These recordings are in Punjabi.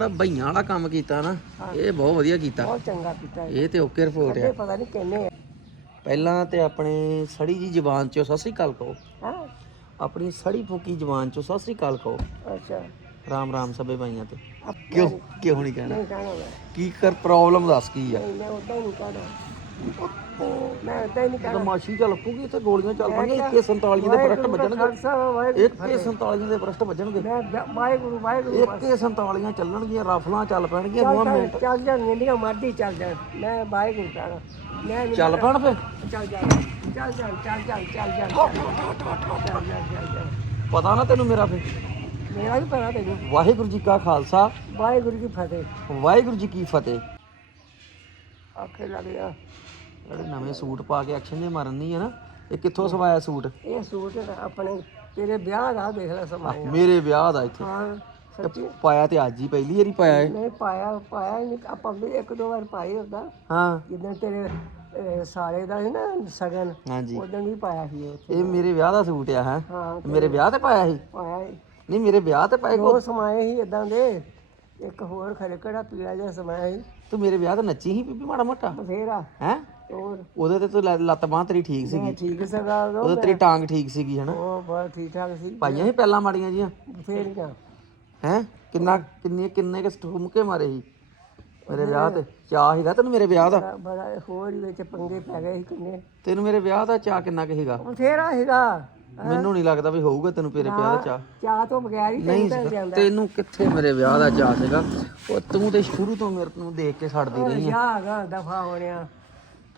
ਤਾਂ ਬਈਆਂ ਵਾਲਾ ਕੰਮ ਕੀਤਾ ਨਾ ਇਹ ਬਹੁਤ ਵਧੀਆ ਕੀਤਾ। ਬਹੁਤ ਚੰਗਾ ਕੀਤਾ ਇਹ। ਤੇ ਓਕੇ ਰਿਪੋਰਟ ਇਹ ਆ ਪਤਾ ਨਹੀਂ ਕਿੰਨੇ ਆ। ਪਹਿਲਾਂ ਤੇ ਆਪਣੇ ਸੜੀ ਜੀ ਜ਼ੁਬਾਨ ਚੋਂ ਸਤਿ ਸ੍ਰੀ ਅਕਾਲ ਕਹੋ। ਹਾਂ। ਆਪਣੀ ਸੜੀ ਫੂਕੀ ਜ਼ੁਬਾਨ ਚੋਂ ਸਤਿ ਸ੍ਰੀ ਅਕਾਲ ਕਹੋ। ਅੱਛਾ। ਰਾਮ ਰਾਮ ਸਭੇ ਭਾਈਆਂ ਤੇ। ਕਿਉਂ ਕਿਉਂ ਨਹੀਂ ਕਹਿਣਾ? ਨਹੀਂ ਕਹਿਣਾ ਮੈਂ। ਕੀ ਕਰ ਪ੍ਰੋਬਲਮ ਦੱਸ ਕੀ ਆ? ਮੈਂ ਉਦਾਂ ਨਹੀਂ ਕਹਿਣਾ। ਮੈਂ ਉਦਾਂ ਹੀ ਨਹੀਂ ਚੱਲ ਪੂਗੀ ਤੇ ਗੋਲੀਆਂ ਚੱਲ ਪਣਗੀਆਂ 147 ਦੇ ਪ੍ਰਸ਼ਟ ਵੱਜਣਗੇ। ਖਾਲਸਾ ਵਾਹਿਗੁਰੂ 147 ਦੇ ਪ੍ਰਸ਼ਟ ਵੱਜਣਗੇ। ਮੈਂ ਦ- ਵਾਹਿਗੁਰੂ ਵਾਹਿਗੁਰੂ 147 ਚੱਲਣਗੀਆਂ ਰਫਲਾਂ ਚੱਲ ਪੈਣਗੀਆਂ ਚੱਲ ਮਿੰਟ ਚੱਲ ਚੱਲ ਜਾਣ। ਮੈਂ ਵਾਹਿਗੁਰੂ ਕਹਿਣਾ ਮੈਂ ਨਹੀਂ ਚੱਲ ਪੈਣ ਫੇ ਚੱਲ ਜਾ ਚੱਲ ਜਾ ਚੱਲ ਜਾ ਚੱਲ ਜਾ ਚੱਲ ਜਾ ਚੱਲ ਜਾ ਪਤਾ ਨਾ ਤੈਨੂੰ ਮੇਰਾ ਫੇ ਮੇਰਾ ਵੀ ਪਤਾ ਤੈਨੂੰ। ਵਾਹਿਗੁਰੂ ਜੀ ਕਾ ਖਾਲਸਾ। ਵਾਹਿਗੁਰੂ ਜੀ ਫਤਿਹ। ਵਾਹਿਗੁਰੂ ਜੀ ਕੀ ਫਤਿਹ। ਆਖੇ ਲੱਗ ਗਿਆ। ਜਿਹੜੇ ਨਵੇਂ ਸੂਟ ਪਾ ਕੇ ਐਕਸ਼ਨ ਜੇ ਮਾਰਨ ਨਹੀਂ ਹੈ ਨਾ ਇਹ ਕਿੱਥੋਂ ਸਵਾਇਆ ਸੂਟ? ਇਹ ਸੂਟ ਆਪਣੇ ਤੇਰੇ ਵਿਆਹ ਦਾ ਦੇਖ ਲੈ ਸਮਾਂ। ਮੇਰੇ ਵਿਆਹ ਦਾ ਇੱਥੇ। ਹਾਂ ਸੱਚੀ। ਪਾਇਆ ਤੇ ਅੱਜ ਹੀ ਪਹਿਲੀ ਵਾਰੀ ਪਾਇਆ ਹੈ ਨਹੀਂ ਪਾਇਆ ਪਾਇਆ ਹੀ ਨਹੀਂ। ਆਪਾਂ ਵੀ ਇੱਕ ਦੋ ਵਾਰ ਪਾਈ ਹੁੰਦਾ ਹਾਂ। ਜਿੱਦਾਂ ਤੇਰੇ ਅਹ, ਸਾਲੇ ਦਾ ਸੀ ਨਾ ਸਗਨ ਹਾਂਜੀ। ਉਦੋਂ ਵੀ ਪਾਇਆ ਸੀ ਇਹ ਇਹ ਮੇਰੇ ਵਿਆਹ ਦਾ ਸੂਟ ਆ ਹੈ? ਹਾਂ ਮੇਰੇ ਵਿਆਹ ਤੇ ਪਾਇਆ ਸੀ? ਪਾਇਆ ਸੀ। ਨਹੀਂ ਮੇਰੇ ਵਿਆਹ ਤੇ ਪਾਇਆ ਦੋ ਸਮਾਏ ਸੀ ਇਦਾਂ ਦੇ। ਇੱਕ ਹੋਰ ਖਰੇ ਕਿਹੜਾ ਪੀਲਾ ਜਿਹਾ ਸਮਾਇਆ ਸੀ। ਤੂੰ ਮੇਰੇ ਵਿਆਹ ਤੇ ਨੱਚੀ ਸੀ ਬੀਬੀ ਮਾੜਾ ਮੋਟਾ? ਬਥੇਰਾ। ਹੈ? ਹੋਰ? ਉਹਦੇ ਤੇ ਤੂੰ ਲ- ਲੱਤ ਬਾਂਹ ਤੇਰੀ ਠੀਕ ਸੀਗੀ। ਮੈਂ ਠੀਕ ਸਗਾ ਉਹ ਉਹਦੇ ਤੇਰੀ ਟਾਂਗ ਠੀਕ ਸੀਗੀ ਹਨਾ? ਉਹ ਬਹੁਤ ਠੀਕ ਠਾਕ ਸੀ। ਪਾਈਆਂ ਸੀ ਪਹਿਲਾਂ ਮਾੜੀਆਂ ਜੀਆਂ? ਬਥੇਰੀਆਂ ਹੈ? ਕਿੰਨਾ ਕਿੰਨੇ ਕਿੰਨੇ ਕਿ ਠੁਮਕੇ ਮਾਰੇ ਸੀ? ਮੇਰੇ ਵਿਆਹ ਤੇ ਚਾਹ ਸੀਗਾ ਤੈਨੂੰ ਮੇਰੇ ਵਿਆਹ ਦਾ? ਬੜਾ- ਬੜਾ ਹੋਰ ਹੀ ਵਿੱਚ ਪੰਗੇ ਪੈ ਗਏ ਸੀ ਕਿੰਨੇ। ਤੈਨੂੰ ਮੇਰੇ ਵਿਆਹ ਦਾ ਚਾਹ ਕਿੰਨਾ ਕਿ ਸੀਗਾ? ਬਥੇਰਾ ਸੀਗਾ। ਮੈਨੂੰ ਨਹੀਂ ਲੱਗਦਾ ਵੀ ਹੋਊਗਾ ਤੈਨੂੰ ਮੇਰੇ ਵਿਆਹ ਦਾ ਚਾਹ ਚਾਹ ਤੋਂ ਬਗੈਰ ਹੀ ਨਹੀਂ ਸੀਗਾ। ਜਾਂਦਾ। ਤੈਨੂੰ ਕਿੱਥੇ ਮੇਰੇ ਵਿਆਹ ਦਾ ਚਾਹ ਸੀਗਾ? ਉਹ ਤੂੰ ਤੇ ਸ਼ੁਰੂ ਤੋਂ ਮੇਰੇ ਨੂੰ ਦੇਖ ਕੇ ਛੱਡਦੀ ਰਹੀ ਹੈ ਯਾਗਾ ਦਫਾ ਹੋਣਿਆ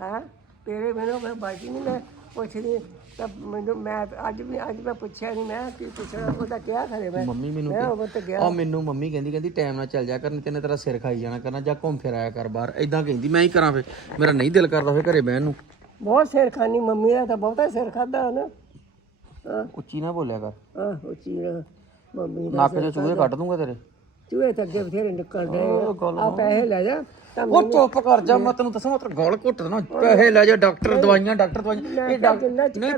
ਹੈ? ਤੇਰੇ ਮੈਨੂੰ ਮੈਂ ਬਾਕੀ ਨਹੀਂ ਮੈਂ ਪੁੱਛਦੀ ਤਾਂ ਮੈਨੂੰ ਮੈਂ ਅੱਜ ਵੀ ਅੱਜ ਮੈਂ ਪੁੱਛਿਆ ਨਹੀਂ ਮੈਂ ਕੀ ਪੁੱਛਣਾ ਉਹਦਾ ਕਿਹਾ ਖਰੇ ਮੈਂ? ਮੰਮੀ ਮੈਨੂੰ ਮੈਂ ਉਹ ਤੇ ਗਿਆ। ਆ ਮੈਨੂੰ ਮੰਮੀ ਕਹਿੰਦੀ ਕਹਿੰਦੀ ਟਾਈਮ ਨਾਲ ਚੱਲ ਜਾ ਕਰ ਨਹੀਂ ਤੈਨੇ ਤੇਰਾ ਸਿਰ ਖਾਈ ਜਾਣਾ ਕਰਨਾ ਜਾਂ ਘੁੰਮ ਫਿਰ ਆਇਆ ਕਰ ਬਾਹਰ। ਐਦਾਂ ਕਹਿੰਦੀ ਮੈਂ ਹੀ ਕਰਾਂ ਫੇ ਮੇਰਾ ਨਹੀਂ ਦਿਲ ਕਰਦਾ ਫੇ ਘਰੇ ਬਹਿਣ ਨੂੰ। ਬਹੁਤ ਸਿਰ ਖਾਨੀ ਮੰਮੀ ਦਾ ਤਾਂ ਬਹੁਤਾ ਸਿਰ ਖਾਦਾ ਨਾ। ਹਾਂ। ਉੱਚੀ ਨਾ ਬੋਲਿਆ ਕਰ। ਆਹ ਉਹ ਚੀਜ਼ ਮੰਮੀ ਦਾ ਨੱਕ 'ਚ ਚੂਹੇ ਕੱਢ ਦੂੰਗਾ ਤੇਰੇ। ਚੂਹੇ ਤਾਂ ਅੱਗੇ ਬਥੇਰੇ ਨਿਕਲ ਰਹੇ ਆ। ਪੈਸੇ ਲੈ ਜਾ। ਉਹ ਚੁੱਪ ਕਰ ਜਾ ਮੈਂ ਤੈਨੂੰ ਦੱਸਾਂ ਮੈਂ ਤੇਰਾ ਗਲ ਘੁੱਟ ਦੇਣਾ। ਪੈਸੇ ਲੈ ਜਾ ਡਾਕਟਰ ਦਵਾਈਆਂ ਡਾਕਟਰ ਦਵਾਈਆਂ। ਇਹ ਡਾਕਟਰ ਨਹੀਂ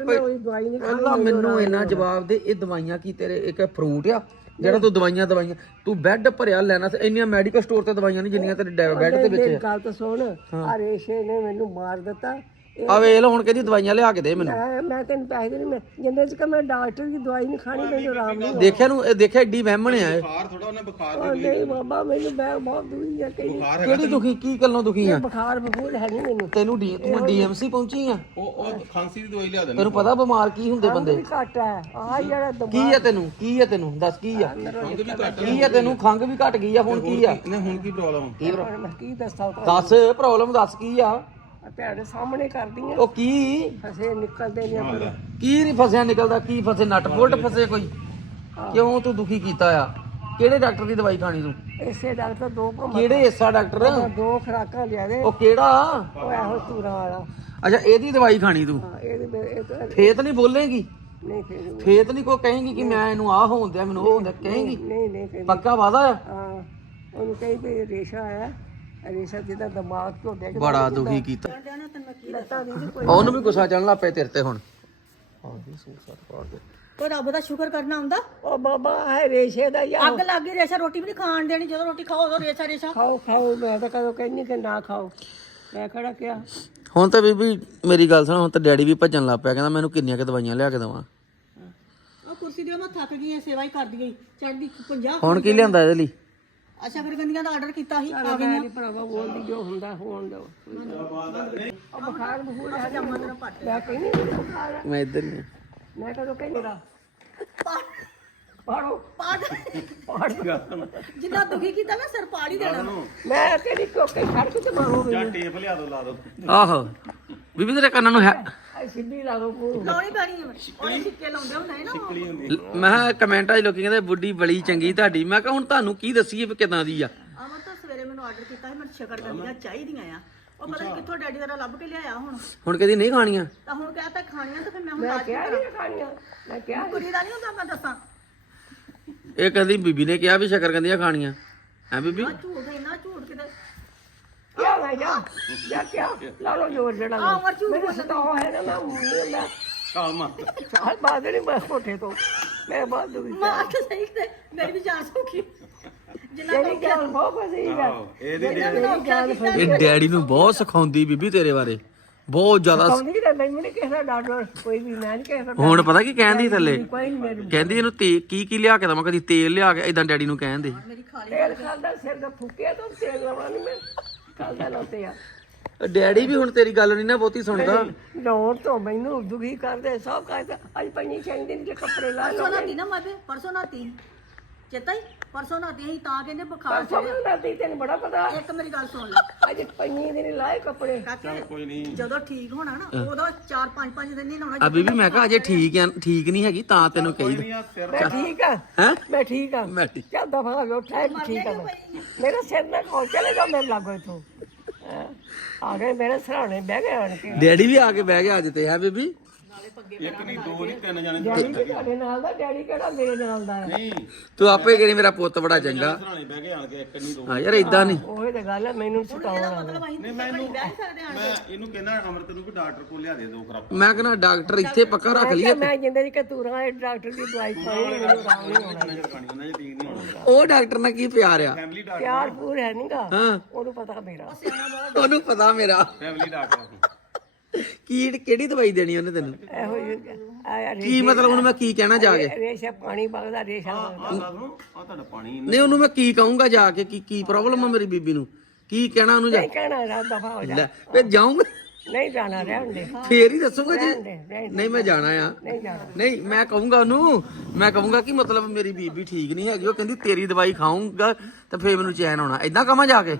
ਪਹਿਲਾਂ ਮੈਨੂੰ ਇਹਨਾਂ ਜਵਾਬ ਦੇ ਇਹ ਦਵਾਈਆਂ ਕੀ ਤੇਰੇ ਇੱਕ ਫਰੂਟ ਆ ਜਿਹੜਾ ਤੂੰ ਦਵਾਈਆਂ ਦਵਾਈਆਂ। ਤੂੰ ਬੈੱਡ ਭਰਿਆ ਲੈਣਾ ਤੇ ਇੰਨੀਆਂ ਮੈਡੀਕਲ ਸਟੋਰ ਤੇ ਦਵਾਈਆਂ ਨਹੀਂ ਜਿੰਨੀਆਂ ਤੇਰੇ ਬੈੱਡ ਦੇ ਵਿੱਚ ਗੱਲ ਤਾਂ ਸੁਣ ਆ ਰੇਸ਼ੇ ਨੇ ਮੈਨੂੰ ਮਾਰ ਦਿੱਤਾ। ਆ ਵੇਖ ਲਓ ਹੁਣ ਕਹਿੰਦੀ ਦਵਾਈਆਂ ਲਿਆ ਕੇ ਦੇ ਮੈਨੂੰ। ਮੈਂ ਮੈਂ ਤੈਨੂੰ ਪੈਸੇ ਦੇ ਨਹੀਂ ਮੈਂ ਜਿੰਨੇ ਚ ਕਿ ਮੈਂ ਡਾਕਟਰ ਦੀ ਦਵਾਈ ਨਹੀਂ ਖਾਣੀ ਮੈਨੂੰ ਆਰਾਮ ਨਹੀਂ ਦੇਖਿਆ ਨੂੰ ਇਹ ਦੇਖਿਆ ਏਡੀ ਵਹਿਮਣ ਆ ਇਹ। ਉਹ ਨਹੀਂ ਬਾਬਾ ਮੈਨੂੰ ਮੈਂ ਬਹੁਤ ਦੂਰੀ ਆ ਕਈ ਕਿਹੜੀ ਦੁਖੀ ਕੀ ਗੱਲੋਂ ਦੁਖੀ ਆ? ਬੁਖਾਰ ਬਖੂਰ ਹੈ ਨਹੀਂ ਮੈਨੂੰ। ਤੈਨੂੰ ਡੀ ਤੂੰ ਡੀਐਮਸੀ ਪਹੁੰਚੀ ਆ? ਉਹ ਉਹ ਖਾਂਸੀ ਦੀ ਦਵਾਈ ਲਿਆ ਦੇਣੀ। ਤੈਨੂੰ ਪਤਾ ਬਿਮਾਰ ਕੀ ਹੁੰਦੇ ਬੰਦੇ? ਵੀ ਘੱਟ ਹੈ। ਆ ਜਿਹੜਾ ਦਮ ਕੀ ਆ ਤੈਨੂੰ? ਕੀ ਆ ਤੈਨੂੰ? ਦੱਸ ਕੀ ਆ? ਖੰਗ ਵੀ ਘੱਟ ਕੀ ਆ ਤੈਨੂੰ? ਖੰਗ ਵੀ ਘਟ ਗਈ ਆ ਹੁਣ ਕੀ ਆ? ਨੇ ਹੁਣ ਕੀ ਪ੍ਰੋਬਲਮ ਕੀ ਮੈਂ ਕੀ ਦੱਸਾਂ ਦੱਸ ਪ੍ਰੋਬਲਮ ਦੱਸ ਕੀ ਆ? ਤੁਹਾਡੇ ਸਾਹਮਣੇ ਕਰਦੀਆਂ ਉਹ ਕੀ? ਫਸੇ ਨਿਕਲਦੇ ਨਹੀਂ ਆਪਣੇ। ਕੀ ਨਹੀਂ ਫਸਿਆ ਨਿਕਲਦਾ ਕੀ ਫਸੇ? ਨਟ ਬੋਲਟ ਫਸੇ ਕੋਈ? ਕਿਉਂ ਤੂੰ ਦੁਖੀ ਕੀਤਾ ਆ? ਕਿਹੜੇ ਡਾਕਟਰ ਦੀ ਦਵਾਈ ਖਾਣੀ ਤੂੰ? ਇਸੇ ਡਾਕਟਰ ਦੋ ਭਮ ਕਿਹੜੇ ਹਿੱਸਾ ਡਾਕਟਰ? ਦੋ ਖਰਾਕਾਂ ਲਿਆ ਦੇ। ਉਹ ਕਿਹੜਾ? ਉਹ ਇਹੋ ਤੂਰਾ ਵਾਲਾ। ਅੱਛਾ ਇਹਦੀ ਦਵਾਈ ਖਾਣੀ ਤੂੰ? ਹਾਂ ਇਹਦੇ ਮੇ- ਇਹ ਤਾਂ ਫੇਤ ਨਹੀਂ ਬੋਲੇਗੀ? ਨਹੀਂ ਫਿਰ ਫੇਤ ਨਹੀਂ ਕੋ ਕਹੇਗੀ ਕਿ ਮੈਂ ਇਹਨੂੰ ਆਹ ਹੋਣ ਦਿਆ ਮੈਨੂੰ ਉਹ ਹੁੰਦਾ ਕਹੇਗੀ? ਨਹੀਂ ਨਹੀਂ ਫਿਰ ਪੱਕਾ ਵਾਦਾ ਆ? ਹਾਂ ਉਹਨੂੰ ਕਹੀ ਵੀ ਰੇਸ਼ਾ ਆਇਆ। ਰੇਸ਼ਾ ਜਿਹਦਾ ਦਿਮਾਗ ਤੋਂ ਡਿੱਗ ਬੜਾ ਦੁਖੀ ਕੀਤਾ। ਉਹਨੂੰ ਵੀ ਗੁੱਸਾ ਚੜਨ ਲੱਗ ਪਿਆ ਤੇਰੇ ਤੇ ਹੁਣ। ਕੋਈ ਰੱਬ ਦਾ ਸ਼ੁਕਰ ਕਰਨਾ ਹੁੰਦਾ? ਉਹ ਬਾਬਾ ਹੈ ਰੇਸ਼ੇ ਦਾ ਯਾਰ। ਅੱਗ ਲੱਗ ਗਈ ਰੇਸ਼ਾ ਰੋਟੀ ਵੀ ਨਹੀਂ ਖਾਣ ਦੇਣੀ ਜਦੋਂ ਰੋਟੀ ਖਾਓ ਉਦੋਂ ਰੇਸ਼ਾ ਰੇਸ਼ਾ। ਖਾਓ ਖਾਓ ਮੈਂ ਤਾਂ ਕਦੋਂ ਕਹਿੰਨੀ ਕਿ ਨਾ ਖਾਓ। ਮੈਂ ਕਿਹੜਾ ਕਿਹਾ ਹੁਣ ਤਾਂ ਬੀਬੀ ਮੇਰੀ ਗੱਲ ਸੁਣ ਹੁਣ ਤਾਂ ਡੈਡੀ ਵੀ ਭੱਜਣ ਲੱਗ ਪਿਆ ਕਹਿੰਦਾ ਮੈਨੂੰ ਕਿੰਨੀਆਂ ਕਿ ਦਵਾਈਆਂ ਲਿਆ ਕੇ ਦੇਵਾਂ। ਉਹ ਕੁਰਸੀ ਦੇ ਮੈਂ ਥੱਕ ਗਈ ਐ ਸੇਵਾ ਹੀ ਕਰਦੀ ਗਈ ਚੜਦੀ 50 ਹੁਣ ਕੀ ਲਿਆਂਦਾ ਇਹਦੇ ਲਈ? ਅੱਛਾ ਫਿਰ ਗੰਦੀਆਂ ਦਾ ਆਰਡਰ ਕੀਤਾ ਸੀ ਆ ਮੈਂ ਗਈਆਂ ਨਹੀਂ ਭਰਾਵਾ ਬੋਲਦੀ ਜੋ ਹੁੰਦਾ ਹੋਣ ਦੋ ਉਹ ਬੁਖਾਰ ਬਖੂਰ ਹੈ ਮੈਂ ਕਹਿੰਨੀ ਮੈਨੂੰ ਬੁਖਾਰ ਹੈ ਮੈਂ ਇੱਧਰ ਨਹੀਂ। ਮੈਂ ਕਦੋਂ ਕਹਿੰਨੀ ਦਾ ਪਾੜੋ। ਪਾੜ। ਜਿੰਨਾ ਦੁਖੀ ਕੀਤਾ ਨਾ ਸਿਰ ਪਾੜ ਹੀ ਦੇਣਾ। ਮੈਂ ਕਹਿੰਦੀ ਕੋਕੇ ਛੱਡ ਕੇ ਤੇ ਮਾਰੋ ਮੈਨੂੰ ਟੇਪ ਲਿਆ ਦੋ ਲਾ ਦੋ। ਆਹੋ। ਬੀਬੀ ਤੇਰੇ ਕੰਨਾਂ ਨੂੰ ਹੈ ਐ ਸਿੱਧੀ ਲਾ ਦੋ ਮੂੰਹ ਲਾਉਣੀ ਪੈਣੀ ਹੈ ਉਹ ਸਿੱਕੇ ਲਾਉਂਦੇ ਹੁੰਦੇ ਨੇ ਨਾ ਮੈਂ ਕਿਹਾ ਕਮੈਂਟਾਂ 'ਚ ਲੋਕੀ ਕਹਿੰਦੇ ਬੁੱਢੀ ਬੜੀ ਚੰਗੀ ਤੁਹਾਡੀ। ਮੈਂ ਕਿਹਾ ਹੁਣ ਤੁਹਾਨੂੰ ਕੀ ਦੱਸੀਏ ਵੀ ਕਿਦਾਂ ਦੀ ਆ? ਅਮਰ ਤਾਂ ਸਵੇਰੇ ਮੈਨੂੰ ਆਰਡਰ ਕੀਤਾ ਸੀ ਮੈਨੂੰ ਸ਼ਕਰ ਗੰਦੀਆਂ ਚਾਹੀਦੀਆਂ ਆ। ਉਹ ਪਤਾ ਨਹੀਂ ਕਿੱਥੋਂ ਡੈਡੀ ਦਾ ਲੱਭ ਕੇ ਲਿਆਇਆ ਹੁਣ। ਹੁਣ ਕਹਿੰਦੀ ਨਹੀਂ ਖਾਣੀਆਂ। ਤਾਂ ਹੁਣ ਕਹਤਾ ਖਾਣੀਆਂ ਤਾਂ ਫਿਰ ਮੈਂ ਹੁਣ ਮੈਂ ਲਾਜ ਕਿਹਾ ਨਹੀਂ ਖਾਣੀਆਂ ਮੈਂ ਕਿਹਾ ਕੁੜੀ ਦਾ ਨਹੀਂ ਹੁੰਦਾ ਮੈਂ ਦੱਸਾਂ। ਇਹ ਕਹਿੰਦੀ ਬੀਬੀ ਨੇ ਕਿਹਾ ਵੀ ਸ਼ਕਰ ਕੰਦੀਆਂ ਖਾਣੀਆਂ। ਹੈ ਬੀਬੀ? ਝੂਠ ਮੇਰੇ ਮਾਰ ਮਾਰ ਮੇਰੀ ਇਹ ਡੈਡੀ ਨੂੰ ਬਹੁਤ ਸਿਖਾਉਂਦੀ ਬੀਬੀ ਤੇਰੇ ਬਾਰੇ। ਬਹੁਤ ਜ਼ਿਆਦਾ ਹੁਣ ਪਤਾ ਕੀ ਕਹਿੰਦੀ ਥੱਲੇ? ਕਹਿੰਦੀ ਇਹਨੂੰ ਤੇ ਕੀ ਕੀ ਲਿਆ ਕੇ ਦਵਾਂ? ਕਦੀ ਤੇਲ ਲਿਆ ਕੇ ਇਦਾਂ ਡੈਡੀ ਨੂੰ ਕਹਿੰਦੇ ਤੇਲ ਖਾਂਦਾ ਸਿਰ ਦਾ ਫੁੱਕਿਆ ਤਾਂ ਤੇਲ ਲਵਾਂ ਨਹੀਂ ਮੈਂ। ਕੱਲ ਦਾ ਲਾਤੇ ਆ। ਡੈਡੀ ਵੀ ਹੁਣ ਤੇਰੀ ਗੱਲ ਨਹੀਂ ਨਾ ਬਹੁਤੀ ਸੁਣਦਾ। ਲੋੜ ਤੋਂ ਮੈਨੂੰ ਦੁਖੀ ਕਰਦੇ ਸਭ ਕਹਿੰਦਾ ਅੱਜ ਪੰਨੀ ਚਾਹੀਦੀ ਨੇ ਕੱਪੜੇ ਲਾ ਲਓ। ਪਰਸੋਂ ਨਾਤੀ ਨਾ ਮਾਪੇ ਪਰਸੋਂ ਨਾਤੀ ਚੇਤਾ ਹੀ? ਪਰਸੋਂ ਨਾਤੀ ਅਸੀਂ ਤਾਂ ਕਹਿੰਦੇ ਬੁਖਾਰ ਸਭ ਨੂੰ ਲਾਤੀ ਤੈਨੂੰ ਬੜਾ ਪਤਾ। ਇੱਕ ਮੇਰੀ ਗੱਲ ਸੁਣ ਲੈ। ਅੱਜ ਪੰਨੀ ਦਿਨ ਲਾਏ ਕੱਪੜੇ। ਕਾਕੇ ਕੋਈ ਨਹੀਂ। ਜਦੋਂ ਠੀਕ ਹੋਣਾ ਨਾ ਉਦੋਂ 4 5 5 ਦਿਨ ਨਹੀਂ ਲਾਉਣਾ ਆ ਬੀਬੀ ਮੈਂ ਕਿਹਾ ਅਜੇ ਠੀਕ ਆ ਠੀਕ ਨਹੀਂ ਹੈਗੀ ਤਾਂ ਤੈਨੂੰ ਕਹੀ। ਸਿਰ ਮੈਂ ਠੀਕ ਆ। ਹੈ? ਮੈਂ ਠੀਕ ਆ। ਮੈਂ ਠੀਕ। ਚੱਲ ਦਫਾ ਹੋ ਗਿਆ ਠੀਕ ਆ ਮੈਂ। ਮੇਰਾ ਸਿਰ ਨਾ ਖੋਲ ਚਲੇ ਜਾ ਮੇਰੇ ਲਾਗੋ ਇਥੋਂ। ਆ ਗਏ ਮੇਰੇ ਸਰਾਣੇ ਬਹਿ ਗਏ ਆਣ ਕੇ ਡੈਡੀ ਵੀ ਆ ਕੇ ਬਹਿ ਗਿਆ ਅੱਜ ਤੇ ਹੈ ਬੀਬੀ? ਇੱਕ ਨਹੀਂ ਦੋ ਨਹੀਂ ਤਿੰਨ ਜਾਣੇ ਡੈਡੀ ਵੀ ਤੁਹਾਡੇ ਨਾਲ ਦਾ ਡੈਡੀ ਕਿਹੜਾ ਮੇਰੇ ਨਾਲ ਦਾ? ਹੈ ਨਹੀਂ। ਤੂੰ ਆਪੇ ਕਹਿੰਦੀ ਮੇਰਾ ਪੁੱਤ ਬੜਾ ਚੰਗਾ। ਸਰਾਣੇ ਬਹਿ ਕੇ ਆਣ ਕੇ ਇੱਕ ਨਹੀਂ ਦੋ। ਹਾਂ ਯਾਰ ਇਦਾਂ ਨਹੀਂ। ਉਹੀ ਤਾਂ ਗੱਲ ਹੈ ਮੈਨੂੰ ਸਤਾਉਣਾ ਨਹੀਂ ਮੈਂ ਇਹਨੂੰ ਮੈਂ ਇਹਨੂੰ ਕਹਿੰਦਾ ਅਮਰਤ ਨੂੰ ਕਿ ਡਾਕਟਰ ਕੋਲ ਲਿਆ ਦੇ ਦੋ ਖਰਾਬ ਮੈਂ ਕਹਿੰਦਾ ਡਾਕਟਰ ਇੱਥੇ ਪੱਕਾ ਰੱਖ ਲਈਏ ਮੈਂ ਜਿੰਦੇ ਦੀ ਕਤੂਰਾ ਇਹ ਡਾਕਟਰ ਦੀ ਦਵਾਈ ਖਾਣੀ ਮੈਨੂੰ ਆਰਾਮ ਨਹੀਂ ਹੋਣਾ ਉਹ ਡਾਕਟਰ ਨਾਲ ਕੀ ਪਿਆਰ ਆ? ਫੈਮਿਲੀ ਡਾਕਟਰ ਪਿਆਰ ਪੂਰ ਹੈ ਨਹੀਂਗਾ ਹਾਂ। ਉਹਨੂੰ ਪਤਾ ਮੇਰਾ। ਉਹਨੂੰ ਪਤਾ ਮੇਰਾ। ਫੈਮਿਲੀ ਡਾਕਟਰ ਕੀ ਕਿਹੜੀ ਦਵਾਈ ਦੇਣੀ ਉਹਨੇ ਤੈਨੂੰ? ਇਹੋ ਜਿਹੀ ਕੀ ਮਤਲਬ ਉਹਨੂੰ ਮੈਂ ਕੀ ਕਹਿਣਾ ਜਾ ਕੇ? ਰੇਸ਼ਾ ਪਾਣੀ ਵਗਦਾ ਰੇਸ਼ਾ ਆ ਤੁਹਾਡਾ ਪਾਣੀ ਨਹੀਂ ਉਹਨੂੰ ਮੈਂ ਕੀ ਕਹੂੰਗਾ ਜਾ ਕੇ? ਕੀ ਕੀ ਪ੍ਰੋਬਲਮ ਆ ਮੇਰੀ ਬੀਬੀ ਨੂੰ? ਕੀ ਕਹਿਣਾ ਉਹਨੂੰ ਜਾ ਕਹਿਣਾ ਦਫਾ ਹੋ ਜਾ। ਲੈ ਫੇ ਜਾਊਂਗਾ? ਨਹੀਂ ਜਾਣਾ ਰਹਿਣ ਦੇ। ਫੇਰ ਹੀ ਦੱਸੂਗਾ ਜੀ? ਨਹੀਂ ਮੈਂ ਜਾਣਾ ਆ। ਨਹੀਂ ਜਾਣਾ। ਨਹੀਂ ਮੈਂ ਕਹੂੰਗਾ ਉਹਨੂੰ ਮੈਂ ਕਹੂੰਗਾ ਕਿ ਮਤਲਬ ਮੇਰੀ ਬੀਬੀ ਠੀਕ ਨਹੀਂ ਹੈਗੀ ਉਹ ਕਹਿੰਦੀ ਤੇਰੀ ਦਵਾਈ ਖਾਊਂਗਾ ਤਾਂ ਫੇਰ ਮੈਨੂੰ ਚੈਨ ਆਉਣਾ। ਇਦਾਂ ਕਹਾਂ ਜਾ ਕੇ?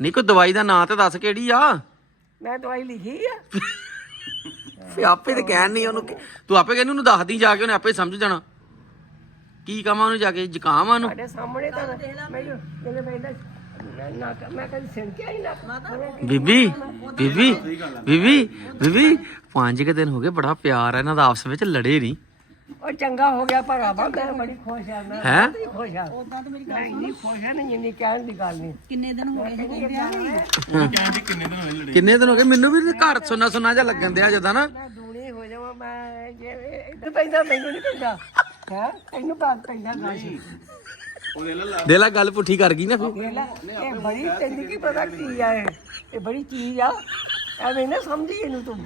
ਨਹੀਂ ਕੋਈ ਦਵਾਈ ਦਾ ਨਾਂ ਤੇ ਦੱਸ ਕਿਹੜੀ ਆ? ਮੈਂ ਦਵਾਈ ਲਿਖੀ ਆ। ਫੇ ਆਪੇ ਤੇ ਕਹਿਣ ਨਹੀਂ ਉਹਨੂੰ ਕਿ- ਤੂੰ ਆਪੇ ਕਹਿੰਦੀ ਉਹਨੂੰ ਦੱਸਦੀ ਜਾ ਕੇ ਉਹਨੇ ਆਪੇ ਸਮਝ ਜਾਣਾ। ਕੀ ਕਹਾਂ ਉਹਨੂੰ ਜਾ ਕੇ ਜ਼ੁਕਾਮ ਆ ਉਹਨੂੰ? ਸਾਡੇ ਸਾਹਮਣੇ ਤਾਂ ਮੈਨੂੰ ਮੇਰੇ ਬੈਠਾ ਨਾ ਮੈਂ ਕਦੀ ਸਿਣਕਿਆ ਹੀ ਨਾ। ਬੀਬੀ ਬੀਬੀ ਬੀਬੀ ਬੀਬੀ ਪੰਜ ਕੁ ਦਿਨ ਹੋ ਗਏ ਬੜਾ ਪਿਆਰ ਹੈ ਇਹਨਾਂ ਦਾ ਆਪਸ ਵਿੱਚ ਲੜੇ ਨਹੀਂ ਉਹ ਚੰਗਾ ਹੋ ਗਿਆ ਭਰਾਵਾ ਮੈਂ ਬੜੀ ਖੁਸ਼ ਆ ਮੈਂ ਹੈ? ਬੜੀ ਖੁਸ਼ ਆ। ਉਦਾਂ ਤੇ ਮੇਰੀ ਗੱਲ ਇੰਨੀ ਖੁਸ਼ ਆ ਨਾ ਜਿੰਨੀ ਕਹਿਣ ਦੀ ਗੱਲ ਨਹੀਂ। ਕਿੰਨੇ ਦਿਨ ਹੋ ਗਏ ਸੀ ਵਿਆਹ ਨੂੰ? ਕਹਿੰਦੀ ਕਿੰਨੇ ਦਿਨ ਹੋਏ ਲੜੇ ਕਿੰਨੇ ਦਿਨ ਹੋ ਗਏ? ਮੈਨੂੰ ਵੀ ਘਰ ਸੁੰਨਾ ਸੁੰਨਾ ਜਿਹਾ ਲੱਗਣ ਦਿਆ ਜਦਾਂ ਨਾ। ਮੈਂ ਦੂਣੀ ਹੋ ਜਾਵਾਂ ਮੈਂ ਜੇ ਇੱਧਰ ਪੈਂਦਾ ਮੈਨੂੰ ਨਹੀਂ ਪੈਂਦਾ। ਹੈ? ਤੈਨੂੰ ਬਾਤ ਪੈਂਦਾ ਗੱਲ। ਸੀ ਦੇ ਲੈ ਗੱਲ ਪੁੱਠੀ ਕਰ ਗਈ ਨਾ ਫਿਰ ਇਹ ਬੜੀ ਤੈਨੂੰ ਕੀ ਪਤਾ ਕੀ ਆ ਇਹ? ਇਹ ਬੜੀ ਚੀਜ਼ ਆ। ਐਵੇਂ ਨਾ ਸਮਝੀ ਇਹਨੂੰ ਤੂੰ।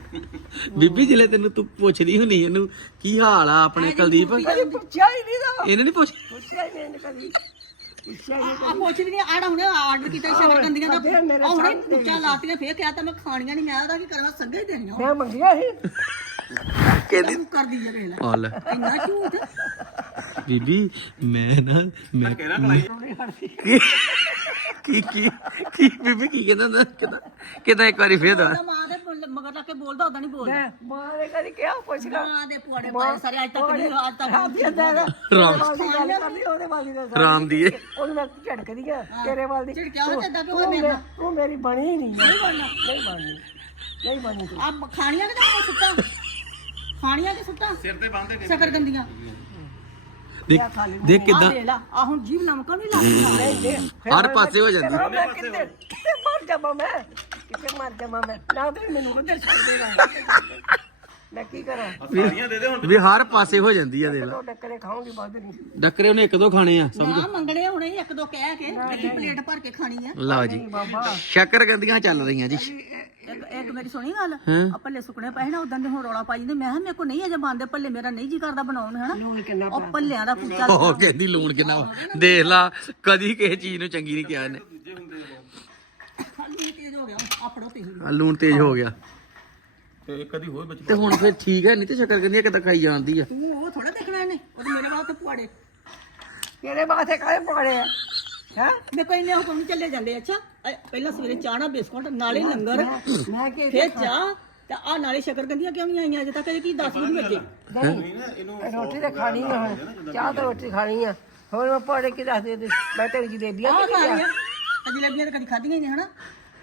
ਬੀਬੀ ਜਿਲੇ ਤੈਨੂੰ ਤੂੰ ਪੁੱਛਦੀ ਹੁੰਨੀ ਇਹਨੂੰ ਕੀ ਹਾਲ ਆ ਆਪਣੇ ਕੁਲਦੀਪ? ਕਦੀ ਪੁੱਛਿਆ ਹੀ ਨਹੀਂ ਦਾ ਇਹਨੇ ਨਹੀਂ ਪੁੱਛ ਪੁੱਛਿਆ ਹੀ ਨਹੀਂ ਇਹਨੇ ਕਦੀ। ਪੁੱਛਿਆ ਹੀ ਨਹੀਂ ਆ ਪੁੱਛਦੀ ਨਹੀਂ ਆੜਾ ਹੁਣੇ ਆਰਡਰ ਕੀਤਾ ਸ਼ਕਰ ਕੰਦੀਆਂ ਦਾ। ਆ ਹੁਣੇ ਪੁੱਛਾ ਲਾਤੀਆਂ ਫੇਰ ਕਿਹਾ ਤਾਂ ਮੈਂ ਖਾਣੀਆਂ ਨਹੀਂ ਮੈਂ ਉਹਦਾ ਕੀ ਕਰਨਾ ਸੰਗੇ ਹੀ ਦੇਣੀਆਂ ਮੈਂ ਮੰਗਿਆ ਸੀ। ਕਹਿੰਦੀ ਕਰਦੀ ਜੇ ਵੇਖ ਲੈ। ਆ ਲੈ। ਇੰਨਾ ਝੂਠ। ਬੀਬੀ ਮੈਂ ਨਾ ਮੈਂ ਕਹਿਣਾ ਕਲਾਈ ਕੀ ਕੀ ਕੀ ਬੀਬੀ ਕੀ ਕਹਿੰਦਾ ਹੁੰਦਾ? ਕਹਿੰਦਾ ਕਹਿੰਦਾ ਇੱਕ ਵਾਰੀ ਫੇਰ ਤਾਂ ਮਾਂ ਦੇ ਮੁੱਲ- ਮਗਰ ਲੱਗ ਕੇ ਬੋਲਦਾ ਉਦਾਂ ਨਹੀਂ ਬੋਲਦਾ। ਮੈਂ ਨੇ ਕਦੀ ਕਿਹਾ ਪੁੱਛ ਲਾ। ਮਾਂ ਦੇ ਪੁਆੜੇ ਪਾਏ ਸਾਰੇ ਅੱਜ ਤੱਕ ਨਹੀਂ ਅੱਜ ਤੱਕ ਰਾਮ ਦੀ ਗੱਲ ਕਰਦੀ ਉਹਦੇ ਵਾਲੀ ਦੀ ਰਾਮ ਦੀ ਇਹ। ਉਹਨੂੰ ਮੈਂ ਝੜਕਦੀ ਆ ਤੇਰੇ ਵਾਲ ਦੀ। ਝਿੜਕਿਆ ਹੋਇਆ ਤੇ ਏਦਾਂ ਕਿਉਂ ਤੂੰ ਹੋਇਆ ਮੇ- ਤੂੰ ਮੇਰੀ ਬਣੀ ਨਹੀਂ ਨਹੀਂ ਬਣਨਾ। ਨਹੀਂ ਬਣਨੀ ਨਹੀਂ ਬਣੀ ਤੂੰ। ਆ ਖਾਣੀਆਂ ਕਿ ਤਾਂ ਸੁੱਟਾਂ? ਖਾਣੀਆਂ ਕਿ ਸੁੱਟਾਂ? ਸਿਰ ਤੇ ਬੰਨਦੇ ਨੇ ਸ਼ਕਰ ਕੰਦੀਆਂ ਦੇਖ ਦੇਖ ਕਿਦਾਂ ਆ ਹੁਣ ਜੀਵ ਨਮਕਾ ਨਹੀਂ ਲੱਗਦਾ ਹਰ ਪਾਸੇ ਹੋ ਜਾਂਦੀ। ਮੈਂ ਕਿੱਥੇ ਕਿੱਥੇ ਮਰ ਜਾਵਾਂ ਮੈਂ ਕਿੱਥੇ ਮਰ ਜਾਵਾਂ ਮੈਂ। ਨਾ ਤੇ ਮੈਨੂੰ ਕਿੱਧਰ ਛੱਡ ਦੇਣਾ। ਮੈਂ ਕੀ ਕਰਾਂ? ਸਾਰੀਆਂ ਦੇ ਦੇ ਹੁਣ। ਵੀ ਹਰ ਪਾਸੇ ਹੋ ਜਾਂਦੀ ਆ ਦੇਖ ਲੈ। ਡੱਕਰੇ ਖਾਉਂਗੀ ਬਾਅਦ ਨਹੀਂ। ਡੱਕਰੇ ਉਹਨੇ ਇੱਕ ਦੋ ਖਾਣੇ ਆ ਨਾ ਮੰਗਣੇ ਹੁਣੇ ਇੱਕ ਦੋ ਕਹਿ ਕੇ ਇੱਕ ਪਲੇਟ ਭਰ ਕੇ ਖਾਣੀ ਆ। ਲਓ ਜੀ। ਸ਼ੱਕਰ ਗੰਦੀਆਂ ਚੱਲ ਰਹੀਆਂ ਜੀ। ਇੱਕ ਇੱਕ ਮੇਰੀ ਸੁਣੀ ਗੱਲ। ਆ ਭੱਲੇ ਸੁੱਕਣੇ ਪਏ ਨਾ ਉਦਾਂ ਦੇ ਹੁਣ ਰੌਲਾ ਪਾਈ ਜਾਂਦੇ। ਮੈਂ ਕਿਹਾ ਮੇਰੇ ਕੋ ਨਹੀਂ ਅਜੇ ਬੰਦੇ ਭੱਲੇ ਮੇਰਾ ਨਹੀਂ ਜੀ ਕਰਦਾ ਬਣਾਉਣ ਹਨਾ? ਉਹ ਭੱਲਿਆਂ ਦਾ ਪੁੱਛਾ ਉਹ ਕਹਿੰਦੀ ਲੂਣ ਕਿੰਨਾ ਵਾ। ਦੇਖ ਲਾ ਕਦੀ ਕਿਸੇ ਚੀਜ਼ ਨੂੰ ਚੰਗੀ ਨਹੀਂ ਕਿਹਾ ਇਹਨੇ। ਖਾਲੀ ਤੇਜ਼ ਹੋ ਗਿਆ ਆ ਫੜੋ ਤੁਸੀਂ ਆਹ ਲੂਣ ਤੇਜ਼ ਹੋ ਗਿਆ। ਤੇ ਕਦੀ ਹੋਰ ਵਿੱਚ ਤੇ ਹੁਣ ਫਿਰ ਠੀਕ ਹੈ ਨਹੀਂ ਤੇ ਸ਼ੱਕਰ ਗੰਦੀਆਂ ਕਿਦਾਂ ਖਾਈ ਜਾਂਦੀ ਆ। ਤੂੰ ਉਹ ਥੋੜਾ ਦੇਖਣਾ ਇਹਨੇ ਉਹ ਤੇ ਮੇਰੇ ਵਾਸਤੇ ਪੁਆੜੇ। ਕਿਹੜੇ ਬਾਥੇ ਕਾਹੇ ਪਾੜੇ ਆ? ਹੈ? ਮੇਰੇ ਕੋਲ ਇੰਨੇ ਹੁਕਮ ਨੀ ਚੱਲੇ ਜਾਂਦੇ ਅੱਛਾ? ਅ, ਪਹਿਲਾਂ ਸਵੇਰੇ ਚਾਹ ਨਾਲ ਬਿਸਕੁਟ ਨਾਲੇ ਲੰਗਰ ਮੈਂ ਕਿ ਫੇਰ ਚਾਹ ਤੇ ਆ ਨਾਲੇ ਸ਼ਕਰ ਕੰਦੀਆਂ ਕਿਉਂ ਨਹੀਂ ਆਈਆਂ? ਅਜੇ ਤੱਕ ਇਹ ਕੀ 10 ਵਜੇ ਵੱਜੇ ਨਹੀਂ ਨਾ ਇਹਨੂੰ ਰੋਟੀ ਤਾਂ ਖਾਣੀ ਆ ਹੁਣ। ਚਾਹ ਤਾਂ ਰੋਟੀ ਖਾਣੀ ਆ। ਹੋਰ ਮੈਂ ਪਾੜੇ ਕੀ ਦੱਸ ਦੇ ਦੇ ਮੈਂ ਤੇਰੀ ਜਲੇਬੀਆਂ ਆ ਆ ਜਲੇਬੀਆਂ ਤਾਂ ਕਦੀ ਖਾਧੀਆਂ ਹੀ ਨਹੀਂ ਹਨਾ?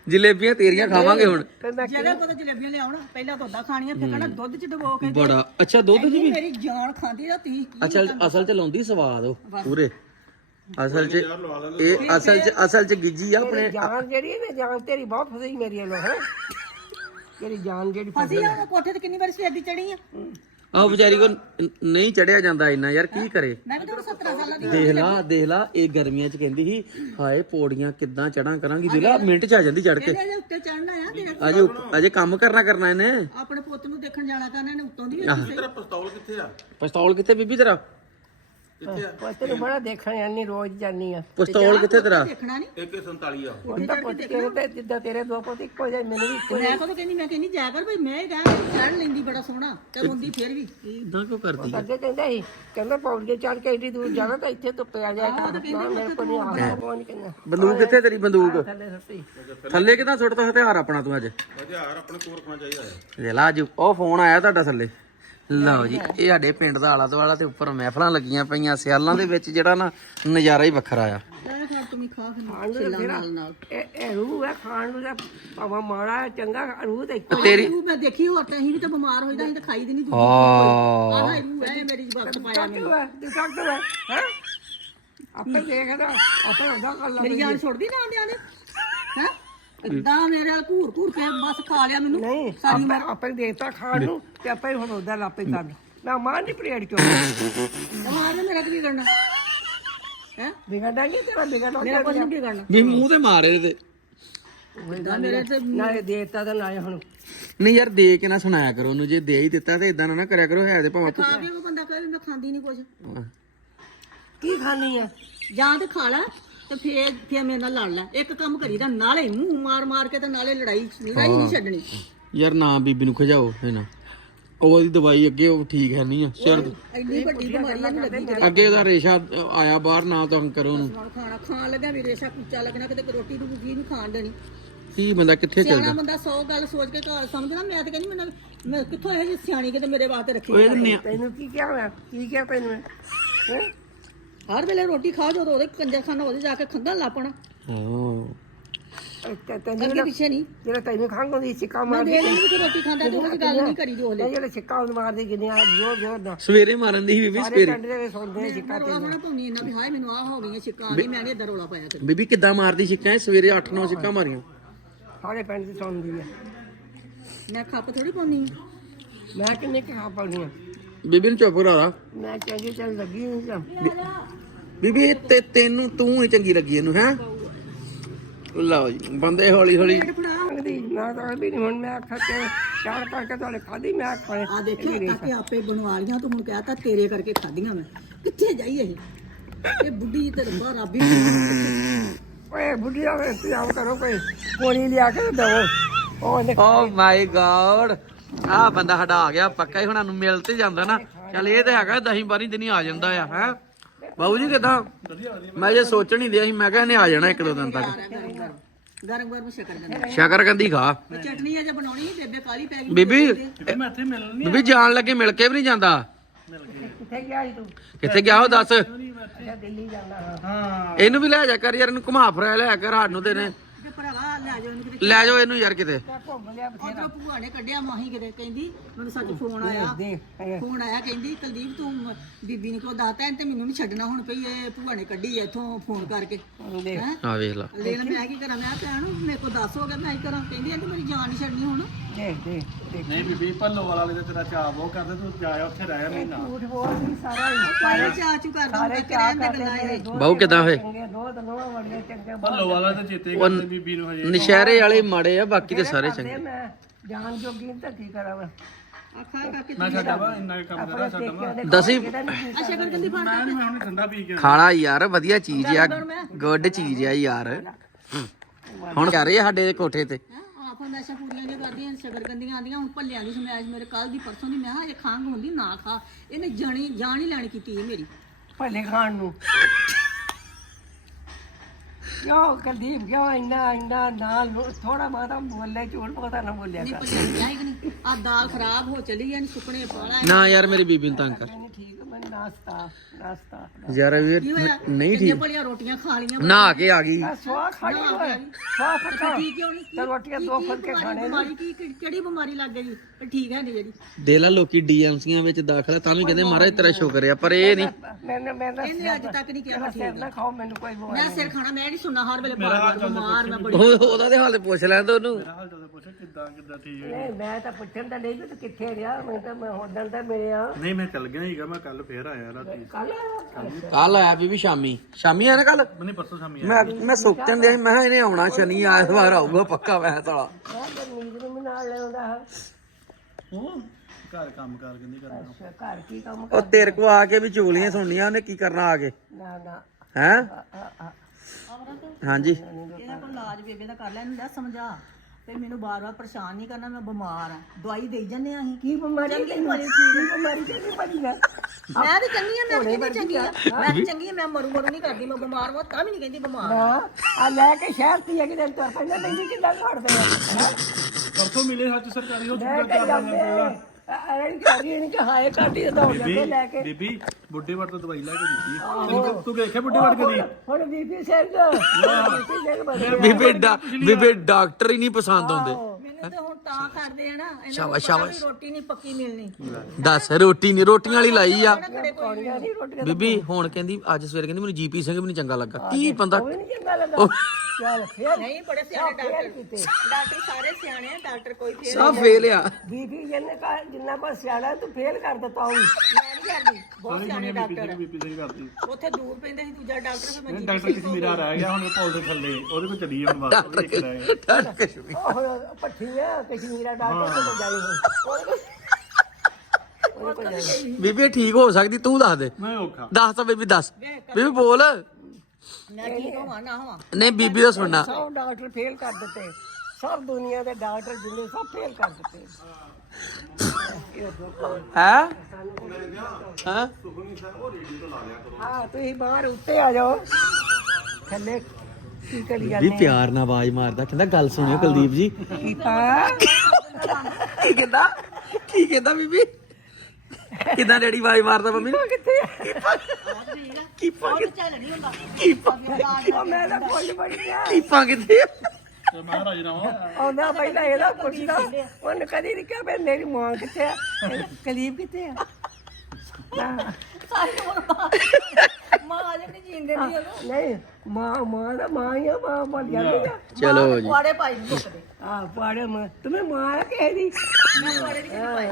ਜਲੇਬੀਆਂ ਤੇਰੀਆਂ ਖਾਵਾਂਗੇ ਹੁਣ। ਫਿਰ ਮੈਂ ਜਿਹੜਾ ਪਤਾ ਜਲੇਬੀਆਂ ਲਿਆਉਣਾ ਪਹਿਲਾਂ ਦੁੱਧਾ ਖਾਣੀਆਂ ਫਿਰ ਕਹਣਾ ਦੁੱਧ ਚ ਡਬੋ ਕੇ ਬੜਾ। ਅੱਛਾ ਦੁੱਧ ਚ ਇੰਨੀ ਮੇਰੀ ਜਾਨ ਖਾਂਦੀ ਦਾ ਤੀ ਅਸਲ ਅਸਲ ਚ ਲਾਉਂਦੀ ਸਵਾਦ ਉਹ ਪੂਰੇ। ਅਸਲ ਚ ਇਹ ਅਸਲ ਚ ਅਸਲ ਚ ਗਿੱਜੀ ਆ ਆਪਣੇ ਜਾਨ ਜਿਹੜੀ ਹੈ ਨਾ ਜਾਨ ਤੇਰੀ ਬਹੁਤ ਫਸੀ ਮੇਰੀ ਵੱਲੋਂ ਹੈ। ਤੇਰੀ ਜਾਨ ਜਿਹੜੀ ਫਸੀ ਆ ਉਹ ਕੋਠੇ ਤੇ ਕਿੰਨੀ ਵਾਰੀ ਸਵੇਰ ਦੀ ਚੜੀ ਆ? ਆਹ ਵਿਚਾਰੀ ਕੋ ਨ- ਨਹੀਂ ਚੜਿਆ ਜਾਂਦਾ ਇੰਨਾ ਯਾਰ ਕੀ ਕਰੇ? ਮੈਂ ਵੀ ਤੁਹਾਨੂੰ 17 ਸਾਲਾਂ ਦੀ ਦੇਖ ਲਾ ਦੇਖ ਲਾ ਇਹ ਗਰਮੀਆਂ ਚ ਕਹਿੰਦੀ ਸੀ ਹਾਏ ਪੌੜੀਆਂ ਕਿੱਦਾਂ ਚੜਾਂ ਕਰਾਂਗੀ। ਦੇਖ ਲਾ ਮਿੰਟ ਚ ਆ ਜਾਂਦੀ ਚੜ ਕੇ। ਅਜੇ ਉੱਤੇ ਚੜਨਾ ਆ ਤੇਰੇ ਅਜੇ ਉੱਪ- ਅਜੇ ਕੰਮ ਕਰਨਾ ਕਰਨਾ ਇਹਨੇ। ਆਪਣੇ ਪੁੱਤ ਨੂੰ ਦੇਖਣ ਜਾਣਾ ਕਰਨਾ ਇਹਨੇ ਉੱਤੋਂ ਦੀ ਤੇਰਾ ਪਿਸਤੌਲ ਕਿੱਥੇ ਆ? ਪਿਸਤੌਲ ਕਿੱਥੇ ਬੀਬੀ ਤੇਰਾ? ਪੁੱਤ ਨੂੰ ਬੜਾ ਦੇਖਣ ਜਾਂਦੀ ਰੋਜ਼ ਜਾਂਦੀ ਆ। ਪਿਸਤੌਲ ਕਿੱਥੇ ਤੇਰਾ? ਦੇਖਣਾ ਨਹੀਂ ਇੱਕ 47 ਆ। ਉਹਦਾ ਪੁੱਤ ਤੇਰੇ ਤੇ ਜਿੱਦਾਂ ਤੇਰੇ ਦੋ ਪੁੱਤ ਇੱਕੋ ਜਿਹੇ ਮੈਨੂੰ ਵੀ ਇੱਕੋ ਮੈਂ ਕਦੋਂ ਕਹਿੰਦੀ ਮੈਂ ਕਹਿੰਦੀ ਜਾ ਕਰ ਬਈ ਮੈਂ ਹੀ ਰਹਿ ਚੜ ਲੈਂਦੀ ਬੜਾ ਸੋਹਣਾ ਤੇ ਰੋਂਦੀ ਫੇਰ ਵੀ। ਇਦਾਂ ਕਿਉਂ ਕਰਦੀ ਆ? ਅੱਗੇ ਕਹਿੰਦਾ ਸੀ ਕਹਿੰਦਾ ਪੌੜੀਆਂ ਚੜ ਕੇ ਏਡੀ ਦੂਰ ਜਾਣਾ ਤਾਂ ਇੱਥੇ ਧੁੱਪੇ ਆ ਜਾਇਆ ਕਰ ਨਾ ਮੇਰੇ ਕੋਲ ਨਹੀਂ ਆਉਂਦਾ ਕੋਈ ਨਹੀਂ ਕਹਿੰਦਾ। ਬੰਦੂਕ ਕਿੱਥੇ ਤੇਰੀ ਬੰਦੂਕ? ਥੱਲੇ ਸੱਤੀ ਥੱਲੇ ਕਿਦਾਂ ਸੁੱਟਦਾ ਹਥਿਆਰ ਆਪਣਾ ਤੂੰ ਅੱਜ? ਹਥਿਆਰ ਆਪਣੇ ਕੋਲ ਰੱਖਣਾ ਚਾਹੀਦਾ ਹੈ ਲੈ ਲਾ ਅੱਜ ਉਹ ਫੋਨ ਆਇਆ ਤੁਹਾਡਾ ਥੱਲੇ। ਲਓ ਜੀ ਇਹ ਸਾਡੇ ਪਿੰਡ ਦਾ ਆਲਾ ਦੁਆਲਾ ਤੇ ਉੱਪਰ ਮਹਿਫਲਾਂ ਲੱਗੀਆਂ ਪਈਆਂ ਸਿਆਲਾਂ ਦੇ ਵਿੱਚ ਜਿਹੜਾ ਨਾ ਨਜ਼ਾਰਾ ਹੀ ਵੱਖਰਾ ਆ। ਲੈ ਖਾ ਤੂੰ ਖਾ ਫਿਰ ਨਾਲ ਨਾਲ ਇਹ ਇਹ ਰੂਹ ਹੈ ਖਾਣ ਨੂੰ ਤਾਂ ਭਾਵੇਂ ਮਾੜਾ ਹੈ, ਚੰਗਾ ਰੂਹ ਤਾਂ ਇੱਕੋ ਤੇਰੀ ਮੈਂ ਦੇਖੀ ਹੋਰ ਤਾਂ ਵੀ ਤਾਂ ਬਿਮਾਰ ਹੋਈਦਾ ਅਸੀਂ ਤਾਂ ਖਾਈ ਦੀ ਨਹੀਂ ਦੂਜੀ ਆ ਆਹ ਰੂਹ ਹੈ ਮੇਰੀ ਜਵਾਬ ਪਾਇਆ ਮੈਨੂੰ। ਹੈ ਤੂੰ ਡਾਕਟਰ ਹੈ ਹੈ? ਆਪੇ ਦੇਖਦਾ ਆਪੇ ਉਹਦਾ ਕਰ ਲਾ ਮੇਰੀ ਜਾਨ ਛੁੱਟਦੀ ਨਾ ਆਂਦਿਆਂ ਦੇ ਹੈ? ਇਦਾਂ ਮੇਰੇ ਨਾਲ ਘੂਰ ਘੂਰ ਕੇ ਬਸ ਖਾ ਲਿਆ ਮੈਨੂੰ। ਨਹੀਂ ਆਪੇ ਆਪੇ ਦੇਖਤਾ ਖਾਣ ਨੂੰ ਤੇ ਆਪੇ ਹੁਣ ਉਹਦਾ ਲਾਪੇ ਕਰ ਮੈਂ ਮਾਂ ਨਹੀਂ ਪਰੇਡ ਚੋਂ ਮਾਰ ਮੇਰਾ ਕੀ ਕਰਨਾ? ਹੈ? ਵਿਗੜਦਾ ਨਹੀਂ ਤੇਰਾ? ਵਿਗੜਦਾ ਮੇਰਾ ਕੁਝ ਨਹੀਂ ਕਰਨਾ ਵੀ ਮੂੰਹ ਤੇ ਮਾਰੇ ਇਹਦੇ ਇਦਾਂ ਮੇਰੇ ਤੇ ਨਾਲੇ ਦੇਤਾ ਤਾਂ ਨਾਲੇ ਹੁਣ। ਨਹੀਂ ਯਾਰ ਦੇ ਕੇ ਨਾ ਸੁਣਾਇਆ ਕਰੋ ਉਹਨੂੰ। ਜੇ ਦੇ ਹੀ ਦਿੱਤਾ ਤੇ ਇਦਾਂ ਨਾ ਨਾ ਕਰਿਆ ਕਰੋ ਹੈ ਤੇ ਭਾਵੇਂ ਖਾ ਕੇ ਉਹ ਬੰਦਾ ਕਹੇ ਮੈਂ ਖਾਂਦੀ ਨਹੀਂ ਕੁਝ ਤੂੰ ਕੀ ਖਾਣੀ ਆ? ਜਾਂ ਤੇ ਖਾ ਲੈ। ਤੇ ਫੇਰ ਫੇਰ ਮੇਰੇ ਨਾਲ ਲੜ ਲੈ। ਇੱਕ ਕੰਮ ਕਰੀਦਾ ਨਾਲੇ ਮੂੰਹ ਮਾਰ ਮਾਰ ਕੇ ਤੇ ਨਾਲੇ ਲੜਾਈ ਲੜਾਈ ਨਹੀਂ ਛੱਡਣੀ। ਯਾਰ ਨਾ ਬੀਬੀ ਨੂੰ ਖਜਾਓ ਹੈ ਨਾ। ਉਹਦੀ ਦਵਾਈ ਅੱਗੇ ਉਹ ਠੀਕ ਹੈ ਨਹੀਂ ਆ ਸਿਰ ਦੀ। ਐਡੀ ਵੱਡੀ ਬਿਮਾਰੀ ਇਹਨੂੰ ਲੱਗੀ ਕਦੇ ਅੱਗੇ ਉਹਦਾ ਰੇਸ਼ਾ ਆਇਆ ਬਾਹਰ ਨਾ ਤੰਗ ਕਰੋ ਉਹਨੂੰ। ਹੁਣ ਖਾਣਾ ਖਾਣ ਲੱਗਾ ਵੀ ਰੇਸ਼ਾ ਕੁੱਚਾ ਲੱਗਣਾ ਕਿਤੇ ਰੋਟੀ ਨੂੰ ਜੀ ਨਹੀਂ ਖਾਣ ਦੇਣੀ। ਕੀ ਬੰਦਾ ਕਿੱਥੇ ਚੱਲ ਸਿਆਣਾ ਬੰਦਾ 100 ਗੱਲ ਸੋਚ ਕੇ ਘਰ ਸਮਝਣਾ ਮੈਂ ਤਾਂ ਕਹਿੰਦੀ ਮੈਨੂੰ ਮੈਂ ਕਿੱਥੋਂ ਇਹ ਜਿਹੀ ਸਿਆਣੀ ਕਿਤੇ ਮੇਰੇ ਵਾਸਤੇ ਰੱਖੀ ਓਏ ਤੈਨੂੰ ਕੀ ਕਿਹਾ ਹੋਇਆ? ਕੀ ਕਿਹਾ ਤੈਨੂੰ ਮੈਂ? ਹੈਂ? ਹਰ ਵੇਲੇ ਰੋਟੀ ਖਾ ਜਦੋਂ ਉਹਦੇ ਕੰਜਰਖਾਨਾ ਉਹਦੇ ਜਾ ਕੇ ਖੰਗਣ ਲਾਪਣਾ ਹਾਂ। ਤੇ ਤੈਨੂੰ ਅੱਗੇ ਪਿੱਛੇ ਨਹੀਂ। ਜਿਹੜਾ ਤੈਨੂੰ ਖੰਗ ਹੁੰਦੀ ਸਿੱਕਾ ਮੈਂ ਮਾਰਦੀ ਦੇ ਦੇਣੀ ਕਿ ਰੋਟੀ ਖਾਂਦਾ ਤੇ ਉਹਦੀ ਗੱਲ ਨਹੀਂ ਕਰੀ ਜੋ ਹਲੇ। ਤੇ ਜਿਹੜੇ ਸਿੱਕਾ ਉਹਨੂੰ ਮਾਰਦੇ ਕਿੰਨੇ ਆ ਜੋਰ ਜੋਰ ਦਾ ਸਵੇਰੇ ਮਾਰਨ ਦੀ ਸੀ ਬੀਬੀ ਸਾਰੇ ਸਵੇਰੇ। ਪਿੰਡ ਦੇ ਵਿੱਚ ਸੁਣਦੇ ਆ ਸਿੱਕਾ ਰੋਲਾ ਥੋੜਾ ਪਾਉਣੀ ਇਹਨਾਂ ਵੀ ਹਾਏ ਮੈਨੂੰ ਆਹ ਹੋ ਗਈਆਂ ਛਿੱਕਾਂ ਆ ਗਈ ਮੈਂ ਨਹੀਂ ਏਦਾਂ ਰੋਲਾ ਪਾਇਆ ਕਰੀ ਬੀਬੀ ਕਿੱਦਾਂ ਮਾਰਦੀ ਸਿੱਕਾਂ ਇਹ? ਸਵੇਰੇ 8-9 ਸਿੱਕਾਂ ਮਾਰੀਆਂ। ਸਾਰੇ ਪਿੰਡ ਦੀ ਸੁਣਦੀ ਆ। ਮੈਂ ਖੱਪ ਥੋੜੀ ਪਾਉਣੀ ਮੈਂ ਕਿੰਨੇ ਕਿ ਖਾ ਪਾਉਣੀ ਆ? ਬੀਬੀ ਨੂੰ ਚੁੱਪ ਕਰਾ ਲਾ। ਮੈਂ ਚੰਗੀ ਚੱਲ ਲੱਗੀ ਨਹੀਂ ਜਾਂ ਬੀਬੀ ਤੇ ਤੈਨੂੰ ਤੂੰ ਨਹੀਂ ਚੰਗੀ ਲੱਗੀ ਇਹਨੂੰ ਹੈ? ਲਓ ਜੀ ਬੰਦੇ ਹੌਲੀ ਹੌਲੀ ਦੀ ਨਾ ਤਾਂ ਵੀ ਨਹੀਂ ਹੁਣ ਮੈਂ ਅੱਖਾਂ ਤੇ ਚਾਰ ਕਰਕੇ ਤੁਹਾਡੇ ਖਾਦੀ ਮੈਂ ਅੱਖਾਂ ਆ ਦੇਖਿਆ ਆਪੇ ਆਪੇ ਬਣਵਾ ਲੀਆਂ ਤੂੰ ਹੁਣ ਕਹਿਤਾ ਤੇਰੇ ਕਰਕੇ ਖਾਧੀਆਂ ਮੈਂ। ਕਿੱਥੇ ਜਾਈਏ ਇਹ? ਇਹ ਬੁੱਢੀ ਤੇ ਰੱਬਾ ਰੱਬੀ ਓਏ ਬੁੱਢੀਆ ਵੇ ਇੰਤਜ਼ਾਮ ਕਰੋ ਕੋਈ ਕੋਣੀ ਲਿਆ ਕੇ ਦਵੋ। ਓ ਮਾਈ ਗॉड ਆ ਬੰਦਾ ਸਾਡਾ ਆ ਗਿਆ ਪੱਕਾ ਹੀ ਹੁਣਾਂ ਨੂੰ ਮਿਲ ਤੇ ਜਾਂਦਾ ਨਾ। ਚੱਲ ਇਹ ਤੇ ਹੈਗਾ ਦਹੀਂ ਬਾਰੀ ਦਿਨੀ ਆ ਜਾਂਦਾ ਆ ਹੈ। ਬਾਬੂ ਜੀ ਕਿਦਾਂ? ਮੈਂ ਜੇ ਸੋਚਣ ਹੀ ਦਿਆ ਸੀ ਮੈਂ ਕਿਹਾ ਇਹਨੇ ਆ ਜਾਣਾ ਇੱਕ ਦੋ ਦਿਨ ਤੱਕ। ਗਰਮ ਗਰਮ ਸ਼ਕਰ ਗੰਦੀ। ਸ਼ਕਰ ਕੰਦੀ ਖਾ। ਚਟਨੀ ਅਜੇ ਬਣਾਉਣੀ ਸੀ ਬੇਬੇ ਕਾਲੀ ਪੈ ਗਈ ਬੀਬੀ ਬੀਬੀ ਜਾਣ ਲੱਗੇ ਮਿਲ ਕੇ ਵੀ ਨਹੀਂ ਜਾਂਦਾ। ਕਿੱਥੇ ਗਿਆ ਸੀ ਤੂੰ? ਕਿੱਥੇ ਗਿਆ ਉਹ ਦੱਸ? ਅੱਛਾ ਦਿੱਲੀ ਜਾਣਾ ਹਾਂ। ਇਹਨੂੰ ਵੀ ਲੈ ਜਾ ਕਰ ਯਾਰ ਇਹਨੂੰ ਘੁਮਾ ਫਿਰਾ ਲਿਆ ਕਰ ਸਾਨੂੰ ਤੇ ਨੇ ਲੈ ਜਾਓ ਇਹਨੂੰ ਕਿਤੇ ਲੈ ਜਾਓ ਇਹਨੂੰ ਯਾਰ ਕਿਤੇ। ਘੁੰਮ ਲਿਆ ਉਧਰੋਂ ਭੂਆ ਨੇ ਕੱਢਿਆ ਮਾਹੀ ਕਿਤੇ ਕਹਿੰਦੀ ਮੈਨੂੰ ਸੱਚ ਫੋਨ ਆਇਆ। ਫੋਨ ਕਹਿੰਦੀ ਕੁਲਦੀਪ ਤੂੰ ਬੀਬੀ ਨੇ ਕੋ ਦੱਸਤਾ ਤੇ ਮੈਨੂੰ ਨਹੀਂ ਛੱਡਣਾ ਹੁਣ ਪਈ ਇਹ ਭੂਆ ਨੇ ਕੱਢੀ ਐ ਇੱਥੋਂ ਫੋਨ ਕਰਕੇ। ਦੇ ਹੈਂ? ਆ ਵੇਖ ਲਾ। ਲੈਣ ਮੈਂ ਕੀ ਕਰਾਂ ਮੈਂ ਭੈਣ ਮੇਰੇ ਕੋ ਦੱਸ ਹੋ ਗਿਆ ਮੈਂ ਕੀ ਕਰਾਂ? ਕਹਿੰਦੀ ਆ ਕਿ ਮੇਰੀ ਜਾਨ ਨਹੀਂ ਛੱਡਣੀ ਹੁਣ। ਦੇ ਦੇ ਦੇ ਨਹੀਂ ਬੀਬੀ ਭੱਲੋ ਵਾਲਾ ਨੇ ਤੇਰਾ ਚਾਹ ਬਹੁਤ ਕਰਦਾ ਤੂੰ ਜਾਇਆ ਉੱਥੇ ਰਹਿ ਮਹੀਨਾ। ਝੂਠ ਬੋਲ ਸੀ ਸਾਰਾ ਹੀ। ਸਾਰੇ ਚਾਚੂ ਕਰ ਦੋ ਸਾਰੇ ਕਿ ਚਾਹ ਰਹਿਣ ਦੇ ਕਰਦੇ ਗੱਲਾਂ ਨੇ ਇਹ। ਦੋ ਬਾਹੂ ਕਿਦਾਂ ਹੋਏ? ਚੰਗੇ ਦੋ ਦਨੋਂ ਵੜੀਆਂ ਚੰਗੇ ਭੱਲੋ ਵਾਲਾ ਤਾਂ ਚੇਤੇ ਉਹ ਕਰਦੇ ਬੀਬੀ ਨੂੰ ਹਜੇ। ਨਸ਼ਹਿਰੇ ਵਾਲੇ ਮਾੜੇ ਆ ਬਾਕੀ ਤੇ ਸਾਰੇ ਚੰਗੇ। ਮੈਂ ਜਾਨ ਜੋਗੀ ਤਾਂ ਕੀ ਕਰਾਂ ਮੈਂ ਆਖਾ ਮੈਂ ਵਾ ਇੰਨਾ ਕੁ ਕੰਮ ਕਰਦਾ ਸਾਡਾ ਵਾ ਦਸੀ ਅੱਛਾ ਕਰ ਗੰਦੀ ਫੜ ਮੈਂ ਹੁਣ ਠੰਡਾ ਪੀ ਕੇ ਖਾਣਾ ਯਾਰ ਵਧੀਆ ਚੀਜ਼ ਆ ਗੁੱਡ ਚੀਜ਼ ਆ ਯਾਰ। ਹੁਣ ਕਰ ਰਹੇ ਆ ਸਾਡੇ ਕੋਠੇ ਤੇ। ਆਪ ਹਮੇਸ਼ਾ ਪੂਰੀਆਂ ਜਿਹੀਆਂ ਕਰਦੀਆਂ ਸ਼ਕਰ ਗੰਦੀਆਂ ਆਂਦੀਆਂ ਹੁਣ ਭੱਲਿਆਂ ਦੀ ਸਮੈਸ਼ ਮੇਰੇ ਕੱਲ ਦੀ ਪਰਸੋਂ ਦੀ ਮੈਂ ਕਿਹਾ ਇਹ ਖੰਗ ਹੁੰਦੀ ਨਾ ਖਾ। ਇਹਨੇ ਜਾਣੀ ਜਾਣ ਹੀ ਲੈਣੀ ਕੀਤੀ ਇਹ ਮੇਰੀ। ਭਲੇ ਖਾਣ ਨੂੰ। ਕਿਉਂ ਕੁਲਦੀਪ ਕਿਉਂ ਇੰਨਾ ਇੰਨਾ ਨਾਲ ਥੋੜਾ ਬਹੁਤਾ ਬੋਲੇ ਝੂਠ ਬਹੁਤਾ ਨਾ ਬੋਲਿਆ ਨਹੀਂ ਕਰ। ਭੱਲਿਆਂ ਦੀ ਆਈ ਕਿ ਨਹੀਂ? ਆ ਦਾਲ ਖਰਾਬ ਹੋ ਚਲੀ ਐ ਸੁੱਕਣੇ ਪਾਲਾ ਨਾ ਯਾਰ ਮੇਰੀ ਬੀਬੀ ਨੂੰ ਤੰਗ ਕਰ। ਨਹੀਂ ਠੀਕ ਮੈਂ ਨਾਸਤਾ ਨਾਸਤਾ ਯਾਰ ਵੀਰ ਕੀ ਹੋਇਆ? ਨਹੀਂ ਕਿੰਨੀਆਂ ਭਲੀਆਂ ਰੋਟੀਆਂ ਖਾ ਲੀਆਂ ਨਹਾ ਕੇ ਆ ਗਈ। ਸਵਾ ਖਾਣੀ ਹੋਏ ਸਵਾ ਫੱਟਾ ਠੀਕ ਕਿਉਂ ਨਹੀਂ? ਤੇ ਰੋਟੀਆਂ ਦੋ ਫੁਲਕੇ ਖਾਣੇ ਨੇ। ਬਿਮਾਰੀ ਕੀ ਕਿ- ਕਿਹੜੀ ਬਿਮਾਰੀ ਲੱਗ ਗਈ? ਤੇ ਠੀਕ ਹੈ ਨਹੀਂ ਜਿਹੜੀ। ਦੇ ਲਾ ਲੋਕੀ ਡੀਐਮਸੀਆਂ ਵਿੱਚ ਦਾਖਲ ਤਾਂ ਵੀ ਕਹਿੰਦੇ ਮਹਾਰਾਜ ਤੇਰਾ ਸ਼ੁਕਰ ਆ ਪਰ ਇਹ ਨਹੀਂ। ਮੈਨੂੰ ਮੈਨੂੰ ਇਹਨੇ ਅੱਜ ਤੱਕ ਨਹੀਂ ਕਿਹਾ ਸਿਰ ਨਾ ਖਾਓ ਮੈਨੂੰ ਕੋਈ ਬੋਲ ਮੈਂ ਸਿਰ ਖਾਣਾ ਮੈਂ ਨਹੀਂ ਸੁਣਨਾ ਹਰ ਵੇਲੇ ਬਾਰ ਬਾਰ ਬਿਮਾਰ ਮੈਂ ਬੜੀ ਉਹ- ਉਹਦਾ ਤੇ ਹਾਲ ਤੇ ਪੁੱਛ ਲੈਂਦਾ ਉਹਨੂੰ। ਪੁੱਛ ਕਿੱਦਾਂ ਕਿੱਦਾਂ ਠੀਕ ਨਹੀਂ ਮੈਂ ਤਾਂ ਪੁੱਛਣ ਤਾਂ ਨਹੀਂ ਤੂੰ ਕਿੱਥੇ ਰਿਹਾ? ਮੈਂ ਤਾਂ ਮੈਂ ਹੋਦਣ ਤਾਂ ਮੇਰੇ ਆ। ਨਹੀਂ ਮੈਂ ਚੱਲ ਗਿਆ ਸੀਗਾ ਮੈਂ ਕੱਲ ਫੇਰ ਆਇਆ ਰਾਤੀ। ਕੱਲ ਕੱਲ ਆਇਆ ਬੀਬੀ ਸ਼ਾਮੀ। ਸ਼ਾਮੀ ਆਇਆ ਨਾ ਕੱਲ ਨਹੀਂ ਪਰਸੋਂ ਸ਼ਾਮੀ ਮੈਂ ਮੈਂ ਸੋਚਣ ਦੇ ਮੈਂ ਕਿਹਾ ਇਹਨੇ ਆਉਣਾ ਸ਼ਨੀ ਐਤਵਾਰ ਆਊਗਾ ਪੱਕਾ ਵੈਸੇ ਮੈਂ ਨੂੰ ਵੀ ਨਾਲ ਹਾਂ। ਉਹ ਘਰ ਕੰਮ ਕਾਰ ਕਿੰਨੀ ਕਰਨਾ? ਅੱਛਾ ਘਰ ਕੀ ਕੰਮ ਉਹ ਤੇਰੇ ਕੋ ਆ ਕੇ ਵੀ ਚੁਗਲੀਆਂ ਸੁਣਨੀਆਂ ਉਹਨੇ ਕੀ ਕਰਨਾ ਆ ਕੇ? ਨਾ ਨਾ। ਹੈ? ਆ, ਆ, ਹਾਂਜੀ। ਇਹਦਾ ਕੋਈ ਇਲਾਜ ਬੇਬੇ ਦਾ ਕਰ ਲੈ ਇਹਨੂੰ ਲੈ ਸਮਝਾ। ਤੇ ਮੈਨੂੰ ਬਾਰ-ਬਾਰ ਪਰੇਸ਼ਾਨ ਨਹੀਂ ਕਰਨਾ ਮੈਂ ਬਿਮਾਰ ਆ। ਦਵਾਈ ਦੇਈ ਜੰਨੇ ਆ ਅਸੀਂ। ਕੀ ਬਿਮਾਰੀ ਚੰਗੀ ਤੈਨੂੰ? ਕੀ ਬਿਮਾਰੀ ਤੈਨੂੰ ਪੜੀ ਨਾ ਮੈਂ ਤੇ ਚੰਗੀ ਆ ਮੈਂ ਤੇ ਕਿੰਨੀ ਚੰਗੀ ਆ। ਮੈਂ ਤੇ ਚੰਗੀ ਆ ਮੈਂ ਮਰੂ ਮਰੂ ਨਹੀਂ ਕਰਦੀ ਮੈਂ ਬਿਮਾਰ ਹਾਂ ਤਾਂ ਵੀ ਨਹੀਂ ਕਹਿੰਦੀ ਬਿਮਾਰ। ਆ। ਹਾਂ ਆ ਲੈ ਕੇ ਸ਼ਹਿਰ ਤੀ ਇੱਕ ਦਿਨ ਤੁਰ ਪੈਂਦਾ ਮੈਨੂੰ ਕਿੱਦਾਂ ਘੜਦੇ ਆ? ਪਰਸੋਂ ਮਿਲੇ ਸੱਚ ਸਰਕਾਰੀ ਲੈ ਕੇ ਜਾਂਦੇ ਅਰੇ ਕਰੀ ਨਹੀਂ ਕਿ ਹਾਏ ਕਾਟੀ ਦੌੜ ਜਾਂਦੇ ਲੈ ਕੇ। ਬੀਬੀ ਬੁੱਢੇ ਵੜ ਤੋਂ ਦਵਾਈ ਲੈ ਕੇ ਦਿੱਤੀ। ਤੈਨੂੰ ਤੂੰ ਦੇਖਿਆ ਬੁੱਢੇ ਵੜ ਕਦੀ? ਹੁਣ ਬੀਬੀ ਸਿੰਘ ਬੀਬੀ ਸਿੰਘ ਬਦਲ ਬੀਬੀ ਡਾ- ਬੀਬੀ ਡਾਕਟਰ ਹੀ ਨਹੀਂ ਪਸੰਦ ਆਉਂਦੇ। ਮੈਨੂੰ ਤੇ ਹੁਣ ਤਾਂ ਕਰਦੇ ਆ ਨਾ ਇਹਨਾਂ ਸ਼ਾਬਾਸ਼, ਨੂੰ ਪਤਾ ਵੀ ਰੋਟੀ ਨਹੀਂ ਪੱਕੀ ਮਿਲਣੀ। ਦੱਸ ਰੋਟੀ ਨਹੀਂ ਰੋਟੀਆਂ ਵਾਲੀ ਲਾਈ ਆ। ਨਹੀਂ ਬੀਬੀ ਹੁਣ ਕਹਿੰਦੀ ਅੱਜ ਸਵੇਰੇ ਕਹਿੰਦੀ ਮੈਨੂੰ ਜੀਪੀ ਸਿੰਘ ਵੀ ਨਹੀਂ ਚੰਗਾ ਲੱਗਾ। ਕੀ ਬੰਦਾ ਨਹੀਂ ਚੰਗਾ ਲੱਗਾ। ਚੱਲ ਫੇਰ ਨਹੀਂ ਬੜੇ ਸਿਆਣੇ ਡਾਕਟਰ। ਡਾਕਟਰ ਸਾਰੇ ਸਿਆਣੇ ਆ ਡਾਕਟਰ ਕੋਈ ਫੇਰ ਸਭ ਫੇਲ ਆ। ਬੀਬੀ ਜਿਹਨੇ ਕਹਾ ਜਿੰਨਾ ਕੋ ਸਿਆਣਾ ਤੂੰ ਫੇਲ ਕਰ ਦਿੱਤਾ ਉਹ ਮੈਂ ਨਹੀਂ ਕਰਦੀ? ਬਹੁਤ ਸਿਆਣੇ ਡਾਕਟਰ ਬੀਪੀ ਸਹੀ ਕਰਦੀ। ਉੱਥੇ ਦੂਰ ਪੈਂਦੇ ਸੀ ਦੂਜਾ ਡਾਕਟਰ ਫਿਰ ਮੈਂ ਡਾਕਟਰ ਕਸ਼ਮੀਰਾ ਰਹਿ ਗਿਆ ਹੁਣ ਪੁਲ ਦੇ ਥੱਲੇ ਉਹਦੇ ਕੋਲ ਚੱਲੀ ਹੁਣ ਬਸ ਉਹਦੇ ਇੱਕ ਰਹਿ ਗਿਆ ਡਾਕਟਰ ਕਸ਼ਮੀਰ। ਉਹ ਪੱਠੀਆਂ ਕਸ਼ਮੀਰਾ ਡਾਕਟਰ ਤੋਂ ਜਾਈ ਹੋਈ ਉਹਦੇ ਕੋਲ ਜਾਈ ਬੀਬੀ ਇਹ ਠੀਕ ਹੋ ਸਕਦੀ ਤੂੰ ਦੱਸ ਦੇ। ਮੈਂ ਔਖਾ। ਦੱਸ ਤਾਂ ਬੀਬੀ ਦੱਸ। ਬੀਬੀ ਬੋਲ। ਮੈਂ ਠੀਕ ਹੋਵਾਂ ਨਾ ਹੋਵਾਂ। ਨਹੀਂ ਬੀਬੀ ਦਾ ਸੁਣਨਾ। ਸਭ ਡਾਕਟਰ ਫੇਲ ਕਰ ਦਿੱਤੇ। ਸਭ ਦੁਨੀਆ ਦੇ ਡਾਕਟਰ ਜਿੰਨੇ ਸਭ ਫੇਲ ਕਰ ਦਿੱਤੇ। ਹੈ? ਹਾਂ? ਹਾਂ ਤੁਸੀਂ ਬਾਹਰ ਉੱਤੇ ਆ ਜਾਓ। ਥੱਲੇ ਕੀ ਕਰੀ ਵੀ ਜਾਂਦੇ ਪਿਆਰ ਨਾਲ ਆਵਾਜ਼ ਮਾਰਦਾ ਕਹਿੰਦਾ ਗੱਲ ਸੁਣਿਓ ਕੁਲਦੀਪ ਜੀ। ਕੀਤਾ ਕੀ ਕਹਿੰਦਾ? ਕੀ ਕਹਿੰਦਾ ਬੀਬੀ? ਕਿਦਾਂ ਡੈਡੀ ਆਵਾਜ਼ ਮਾਰਦਾ ਮੰਮੀ ਨੂੰ? ਕਿੱਥੇ ਆ? ਕੀਪਾ ਉਹ ਚੱਲ ਨਹੀਂ ਹੁੰਦਾ। ਕੀਪਾ ਉਹ ਮੈਂ ਤਾਂ ਭੁੱਲ ਬੜੀ ਗਿਆ ਕੀਪਾ ਕਿੱਥੇ ਤੇ ਮਹਾਰਾਜ ਨਾਮ ਆਉਂਦਾ ਪਹਿਲਾਂ ਇਹਦਾ ਪੁੱਛਦਾ ਉਹਨੇ ਕਦੀ ਨਹੀਂ ਕਿਹਾ ਵੀ ਮੇਰੀ ਮਾਂ ਕਿੱਥੇ ਆ? ਕਲੀਬ ਕਿੱਥੇ ਆ? ਨਾ, ਸਾਰੇ ਮਾਂ ਅਜੇ ਨਹੀਂ ਜੀਂਦੇ ਨਹੀਂ ਉਹਨੂੰ। ਨਹੀਂ ਮਾਂ ਮਾਂ ਦਾ ਮਾਂ ਹੀ ਆ ਮਾਂ ਬਣ ਜਾਂਦੀ ਆ। ਚਲੋ ਜੀ। ਕੁਆੜੇ ਪਾਈ ਨਹੀਂ ਮੁੱਕਦੇ ਆ ਪਾੜੇ ਮਾਂ। ਤੁਮੇ ਮਾਂ ਆ ਕਿਸੇ ਦੀ? ਮੈਂ ਕੁਆੜੇ ਨਹੀਂ ਕਦੀ ਪਾਈ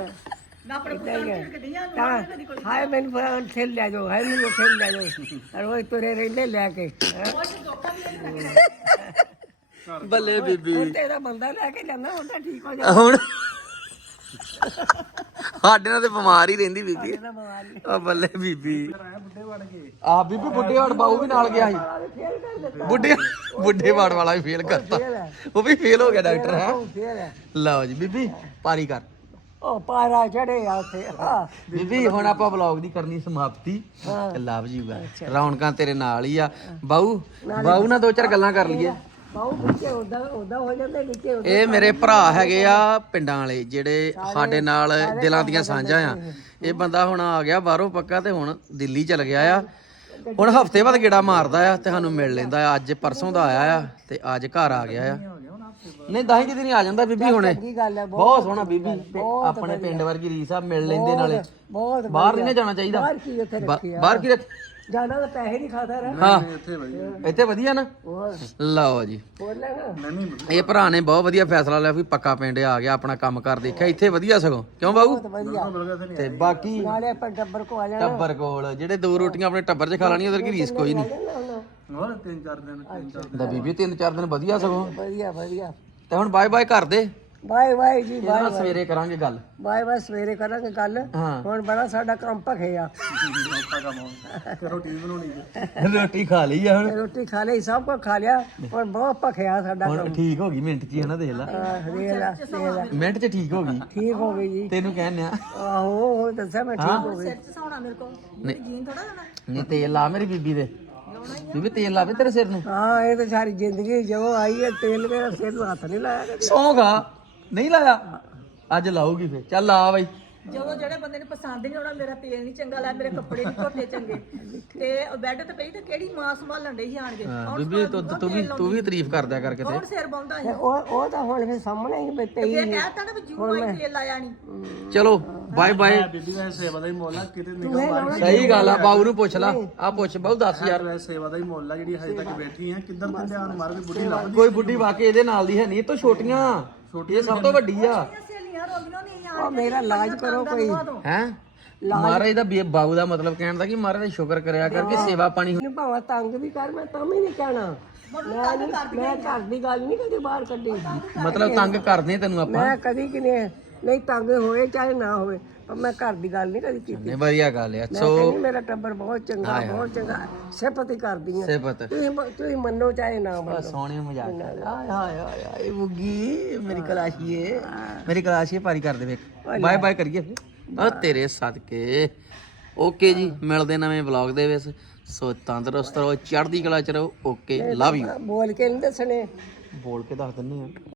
ਮੈਂ ਆਪਣੇ ਪੁੱਤਾਂ ਨੂੰ ਕੱਢੀਆਂ ਨੂੰ ਤਾਂ ਕਦੀ ਕੋਈ। ਹਾਏ ਮੈਨੂੰ ਫਿਰ ਠੇਲ ਲੈ ਜਾਓ ਹਾਏ ਮੈਨੂੰ ਠੇਲ ਲੈ ਜਾਓ। ਰੋਜ਼ ਤੁਰੇ ਰਹਿੰਦੇ ਲੈ ਕੇ। ਹੈਂ। ਬੱਲੇ ਬੀਬੀ। ਹੁਣ ਤੇਰਾ ਬੰਦਾ ਲੈ ਕੇ ਜਾਂਦਾ ਹੁਣ ਤਾਂ ਠੀਕ ਹੋ ਜਾ ਹੁਣ ਸਾਡੇ ਨਾਲ ਤੇ ਬਿਮਾਰ ਹੀ ਰਹਿੰਦੀ ਬੀਬੀ। ਬਿਮਾਰੀ ਆ ਬੱਲੇ ਬੀਬੀ। ਆ ਬੀਬੀ ਬੁੱਢੇ ਵਾੜ ਬਾਊ ਵੀ ਨਾਲ ਗਿਆ ਸੀ। ਫੇਲ ਕਰ ਦਿੱਤਾ ਬੁੱਢੇ ਬੁੱਢੇ ਵਾੜ ਵਾਲਾ ਵੀ ਫੇਲ ਕਰਤਾ ਉਹ ਵੀ ਫੇਲ ਹੋ ਗਿਆ ਡਾਕਟਰ ਹੈ ਲਓ ਜੀ ਬੀਬੀ ਪਾਰੀ ਕਰ। ਉਹ ਪਾਰਾ ਚੜੇ ਆ ਉੱਥੇ। ਹਾਂ ਬੀਬੀ ਹੁਣ ਆਪਾਂ ਵਲੌਗ ਦੀ ਕਰਨੀ ਸਮਾਪਤੀ। ਲਵ ਜੀ ਰੌਣਕਾਂ ਤੇਰੇ ਨਾਲ ਹੀ ਆ। ਬਾਊ ਬਾਊ ਨਾਲ ਦੋ ਚਾਰ ਗੱਲਾਂ ਕਰ ਲਈਏ। ਬਾਹੂ ਵਿੱਚੇ ਉਦਾਂ ਉਦਾਂ ਹੋ ਜਾਂਦੇ ਵਿੱਚੇ ਉਦਾਂ। ਇਹ ਮੇਰੇ ਭਰਾ ਹੈਗੇ ਆ ਪਿੰਡਾਂ ਵਾਲੇ ਜਿਹੜੇ ਸਾਡੇ ਨਾਲ ਦਿਲਾਂ ਦੀਆਂ ਸਾਂਝਾਂ ਆ। ਇਹ ਬੰਦਾ ਹੁਣ ਆ ਗਿਆ ਬਾਹਰੋਂ ਪੱਕਾ ਤੇ ਹੁਣ ਦਿੱਲੀ ਚਲ ਗਿਆ ਆ। ਹੁਣ ਹਫ਼ਤੇ ਬਾਅਦ ਗੇੜਾ ਮਾਰਦਾ ਆ ਤੇ ਸਾਨੂੰ ਮਿਲ ਲੈਂਦਾ ਆ। ਅੱਜ ਪਰਸੋਂ ਦਾ ਆਇਆ ਆ ਤੇ ਅੱਜ ਘਰ ਆ ਗਿਆ ਆ। ਨਹੀਂ ਦਹੀਂ ਕਿ ਦਿਨ ਆ ਜਾਂਦਾ ਬੀਬੀ ਹੁਣੇ। ਬਹੁਤ ਸੋਹਣਾ ਬੀਬੀ। ਆਪਣੇ ਪਿੰਡ ਵਰਗੀ ਰੀਸ ਆ ਮਿਲ ਲੈਂਦੇ ਨਾਲੇ। ਬਾਹਰ ਨਹੀਂ ਜਾਣਾ ਚਾਹੀਦਾ। ਬਾਹਰ ਕੀ ਉੱਥੇ ਬਾ- ਰੱਖੀ ਆ ਬਾਹਰ ਕੀ ਰੱਖ ਜਾਣਾ ਤਾਂ ਪੈਸੇ ਨਹੀਂ ਖਾਦਾ ਰਹਿ। ਹਾਂ। ਇੱਥੇ ਵਧੀਆ। ਨਾ? ਹੋਰ। ਲਓ ਜੀ। ਬੋਲਣਾ ਨਾ ਇਹ ਭਰਾ ਨੇ ਬਹੁਤ ਵਧੀਆ ਫੈਸਲਾ ਲਿਆ ਵੀ ਪੱਕਾ ਪਿੰਡ ਆ ਗਿਆ ਆਪਣਾ ਕੰਮ ਕਰ ਦੇਖਿਆ। ਇੱਥੇ ਵਧੀਆ ਸਗੋਂ। ਕਿਉਂ ਬਾਬੂ ਵਧੀਆ। ਤੇ ਬਾਕੀ ਨਾਲੇ ਆਪਾਂ ਟੱਬਰ ਕੋ ਆ ਜਾਣਾ। ਟੱਬਰ ਕੋਲ ਜਿਹੜੇ ਦੋ ਰੋਟੀਆਂ ਆਪਣੇ ਟੱਬਰ 'ਚ ਖਾ ਲੈਣੀਆਂ ਉਧਰ ਕੀ ਰੀਸ ਕੋਈ ਨਹੀਂ। ਹੋਰ ਤਿੰਨ ਚਾਰ ਦਿਨ ਤਿੰਨ ਚਾਰ ਦਾ ਬੀਬੀ ਤਿੰਨ ਚਾਰ ਦਿਨ ਵਧੀਆ ਸਗੋਂ। ਵਧੀਆ ਵਧੀਆ। ਤੇ ਹੁਣ ਬਾਏ ਬਾਏ ਕਰ ਦੇ। ਬਾਏ ਬਾਏ ਜੀ ਇਹਦੇ ਨਾਲ ਸਵੇਰੇ ਕਰਾਂਗੇ ਗੱਲ। ਬਾਏ ਬਾਏ ਸਵੇਰੇ ਕਰਾਂਗੇ ਗੱਲ। ਹਾਂ। ਹੁਣ ਬੜਾ ਸਾਡਾ ਕੰਮ ਭਖੇ ਆ। ਔਖਾ ਕੰਮ ਹੋਣਾ ਫਿਰ ਰੋਟੀ ਬਣਾਉਣੀ ਜੀ ਰੋਟੀ ਖਾ ਲਈ ਆ ਹੁਣ। ਰੋਟੀ ਖਾ ਲਈ ਸਭ ਕੁਝ ਖਾ ਲਿਆ। ਹੁਣ ਬਹੁਤ ਭਖਿਆ ਸਾਡਾ ਹੁਣ ਠੀਕ ਹੋ ਗਈ ਮਿੰਟ 'ਚ ਹੀ ਹਨਾ ਦੇਖ ਲੈ। ਆਹ, ਦੇਖ ਲੈ ਦੇਖ ਲੈ। ਮਿੰਟ 'ਚ ਠੀਕ ਹੋ ਗਈ। ਠੀਕ ਹੋ ਗਈ ਜੀ। ਤੈਨੂੰ ਕਹਿੰਨੇ ਆ ਆਹੋ ਉਹ ਦੱਸਿਆ ਮੈਂ ਠੀਕ ਹੋ। ਗਈ। ਸਿਰ ਚ ਸੌਣਾ ਮੇਰੇ ਕੋਲ। ਨਹੀਂ। ਜੀਨ ਥੋੜਾ ਜਾਣਾ ਨਹੀਂ ਤੇਲ ਲਾ ਮੇਰੀ ਬੀਬੀ ਦੇ। ਬੀਬੀ ਤੇਲ ਲਾਵੇ ਤੇਰੇ ਸਿਰ ਨੂੰ। ਹਾਂ ਇਹ ਤਾਂ ਸਾਰੀ ਜ਼ਿੰਦਗੀ ਜੋ ਆਈ ਹੈ ਤੇਲ ਮੇਰਾ ਸਿਰ ਨੂੰ ਹੱਥ ਨਹੀਂ ਲਾਇਆ ਕਦੇ। ਸੌਂਗਾ ਨਹੀਂ ਲਾਇਆ। ਅੱਜ ਲਾਊਗੀ ਫੇ ਚੱਲ ਲਾ ਬਾਈ। ਜਦੋਂ ਜਿਹੜੇ ਬੰਦੇ ਨੂੰ ਪਸੰਦ ਨਹੀਂ ਆਉਣਾ ਮੇਰਾ ਤੇਲ ਨਹੀਂ ਚੰਗਾ ਲੱਗਦਾ ਮੇਰੇ ਕੱਪੜੇ ਨਹੀਂ ਧੋਤੇ ਚੰਗੇ। ਤੇ ਉਹ ਬੈੱਡ ਤੇ ਪਈ ਤੇ ਕਿਹੜੀ ਮਾਂ ਸੰਭਾਲਣ ਡਈ ਆਣ ਕੇ? ਹਾਂ, ਬੀਬੀ ਤੂੰ ਤੂੰ ਵੀ ਤੂੰ ਵੀ ਤਾਰੀਫ ਕਰਦਿਆ ਕਰ ਕਿਤੇ। ਕੌਣ ਸਿਰ ਸੀ। ਤੇ ਉਹ ਉਹ ਤਾਂ ਹੁਣ ਫਿਰ ਸਾਹਮਣੇ ਹੀ ਬੈਠੇ ਹੀ ਇਹ ਕਹਿਤਾ ਨਾ ਵੀ ਜੂ ਮਾਈ ਤੇਲ ਲਾਇਆ ਨਹੀਂ ਚਲੋ ਬਾਏ ਬਾਏ ਬੀਬੀ ਵੈਸੇ ਸੇਵਾ ਦਾ ਹੀ ਮੁੱਲ ਆ ਕਿਤੇ ਨਿਗਾਹ ਮਾਰ ਸਹੀ ਗੱਲ ਆ ਬਾਬੂ ਨੂੰ ਪੁੱਛ ਲਾ। ਆ ਪੁੱਛ ਬਾਬੂ ਦੱਸ ਯਾਰ। ਵੈਸੇ ਸੇਵਾ ਦਾ ਹੀ ਮੁੱਲ ਆ ਜਿਹੜੀ ਹਜੇ ਤੱਕ ਬੈਠੀ ਆ। ਕਿੱਧਰ ਤੇ ਧਿਆਨ ਮਾਰ ਕੇ ਬੁੱਢੀ ਲੱਭ ਕੋਈ ਬੁੱਢੀ ਵਾਕੇ ਇਹਦੇ ਨਾਲ ਦੀ ਹੈ ਨਹੀਂ ਇਹ ਤੋਂ ਛੋਟੀਆਂ। ਛੋਟੀ ਇਹ ਸਭ ਤੋਂ ਵੱਡੀ ਆ। ਸਹੇਲੀਆਂ ਰੋਂਦੀਆਂ ਨਹੀਂ ਉਹ ਮੇਰਾ ਇਲਾਜ ਕਰੋ ਕੋਈ ਹੈ? ਮਹਾਰਾਜ ਦਾ ਬੇ- ਬਾਬੂ ਦਾ ਮਤਲਬ ਕਹਿਣ ਦਾ ਕਿ ਮਹਾਰਾਜ ਦਾ ਸ਼ੁਕਰ ਕਰਿਆ ਕਰਕੇ ਸੇਵਾ ਪਾਣੀ ਮੈਨੂੰ ਭਾਵੇਂ ਤੰਗ ਵੀ ਕਰ ਮੈਂ ਤਾਂ ਵੀ ਨਹੀਂ ਕਹਿਣਾ। ਮੈਂ ਨੀ- ਮੈਂ ਘਰ ਦੀ ਗੱਲ ਨਹੀਂ ਕਦੇ ਬਾਹਰ ਕੱਢੀ। ਮਤਲਬ ਤੰਗ ਕਰਦੇ ਤੈਨੂੰ ਆਪਾਂ। ਮੈਂ ਕਦੀ ਕਿਨੇ ਨਹੀਂ ਤੰਗ ਹੋਏ ਚਾਹੇ ਨਾ ਹੋਵੇ ਪਰ ਮੈਂ ਘਰ ਦੀ ਗੱਲ ਨਹੀਂ ਕਦੀ ਕੀਤੀ। ਨੇ ਵਧੀਆ ਗੱਲ ਮੈਂ ਸੋ ਮੇਰਾ ਟੱਬਰ ਬਹੁਤ ਚੰਗਾ ਬਹੁਤ ਚੰਗਾ ਸਿਫਤ ਕਰਦੀ ਆ। ਸੇਬਤ ਤੁਸੀਂ ਤੁਸੀਂ ਮੰਨੋ ਚਾਹੇ ਨਾ ਮੰਨੋ। ਸੋਹਣੇ ਮਜ਼ਾਕ। ਹਾਏ ਹਾਏ ਹਾਏ ਹਾਏ ਬੁੱਗੀ ਮੇਰੀ ਕਲਾਸ਼ੀਏ ਮੇਰੀ ਕਲਾਸ਼ੀਏ ਪਾਰੀ ਕਰ ਦੇ ਵੇਖ। ਬਾਏ ਬਾਏ ਕਰੀਏ। ਫਿਰ ਆ ਤੇਰੇ ਸਦਕੇ। ਓਕੇ ਜੀ ਮਿਲਦੇ ਨਵੇਂ ਵਲੌਗ ਦੇ ਵਿੱਚ। ਸੋ ਤੰਦਰੁਸਤ ਰਹੋ ਚੜ੍ਹਦੀ ਕਲਾ ਚ ਰਹੋ। Okay love you. ਬੋਲ ਕੇ ਨਹੀਂ ਦੱਸਣੇ। ਬੋਲ ਕੇ ਦੱਸ ਦਿੰਨੇ ਆ।